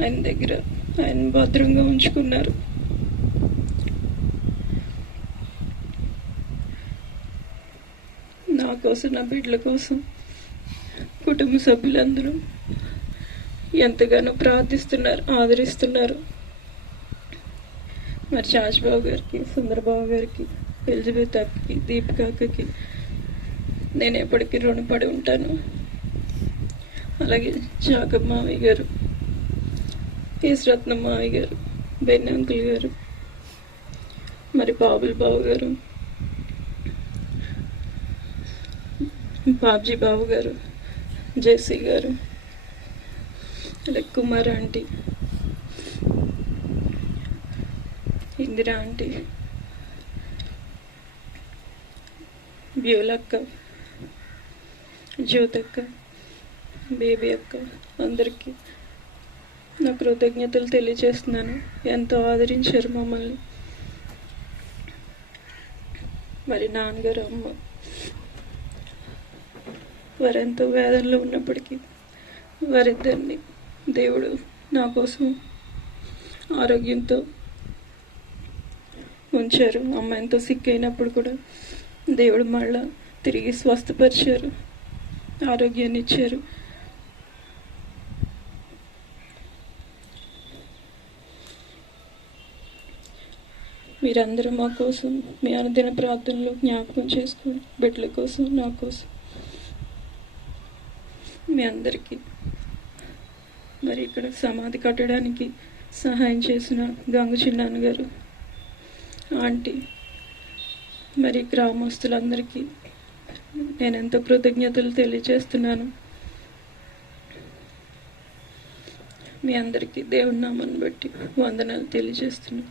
ఆయన దగ్గర ఆయన భద్రంగా ఉంచుకున్నారు. నా కోసం, నా బిడ్డల కోసం కుటుంబ సభ్యులందరూ ఎంతగానో ప్రార్థిస్తున్నారు, ఆదరిస్తున్నారు. మరి చాచిబాబు గారికి, సుందరబాబు గారికి, ఎలిజబెత్ అక్కకి, దీపిక అక్కకి నేను ఎప్పటికీ రుణపడి ఉంటాను. అలాగే జాకబ్ మావయ్య గారు, కేశరత్నం మావయ్య గారు, బెన్ అంకుల్ గారు, మరి బాబుల్ బాబు గారు, బాబ్జీ బాబు గారు, జెస్సీ గారు, అలాగే Kumar aunty, Indira aunty, బ్యూలక్క, జ్యోతక్క, baby అక్క, అందరికీ నా కృతజ్ఞతలు తెలియజేస్తున్నాను. ఎంతో ఆదరించారు మమ్మల్ని. మరి నాన్నగారు, అమ్మ వారెంతో వేదనలో ఉన్నప్పటికీ వారిద్దరిని దేవుడు నా కోసం ఆరోగ్యంతో ఉంచారు. అమ్మ ఎంతో సిక్ అయినప్పుడు కూడా దేవుడు మళ్ళా తిరిగి స్వస్థపరిచారు, ఆరోగ్యాన్ని ఇచ్చారు. మీరందరూ మా కోసం మీ అనుదిన ప్రార్థనలో జ్ఞాపకం చేసుకోండి. బిడ్డల కోసం, నా కోసం, మీ అందరికీ. మరి ఇక్కడ సమాధి కట్టడానికి సహాయం చేసిన గంగు చిన్నాన్న గారు, ఆంటీ, మరి గ్రామస్తులందరికీ నేను ఎంతో కృతజ్ఞతలు తెలియజేస్తున్నాను. మీ అందరికీ దేవుని నామాన్ని బట్టి వందనాలు తెలియజేస్తున్నాను.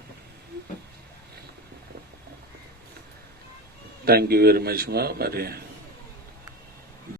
థ్యాంక్ యూ వెరీ మచ్ మా. మరి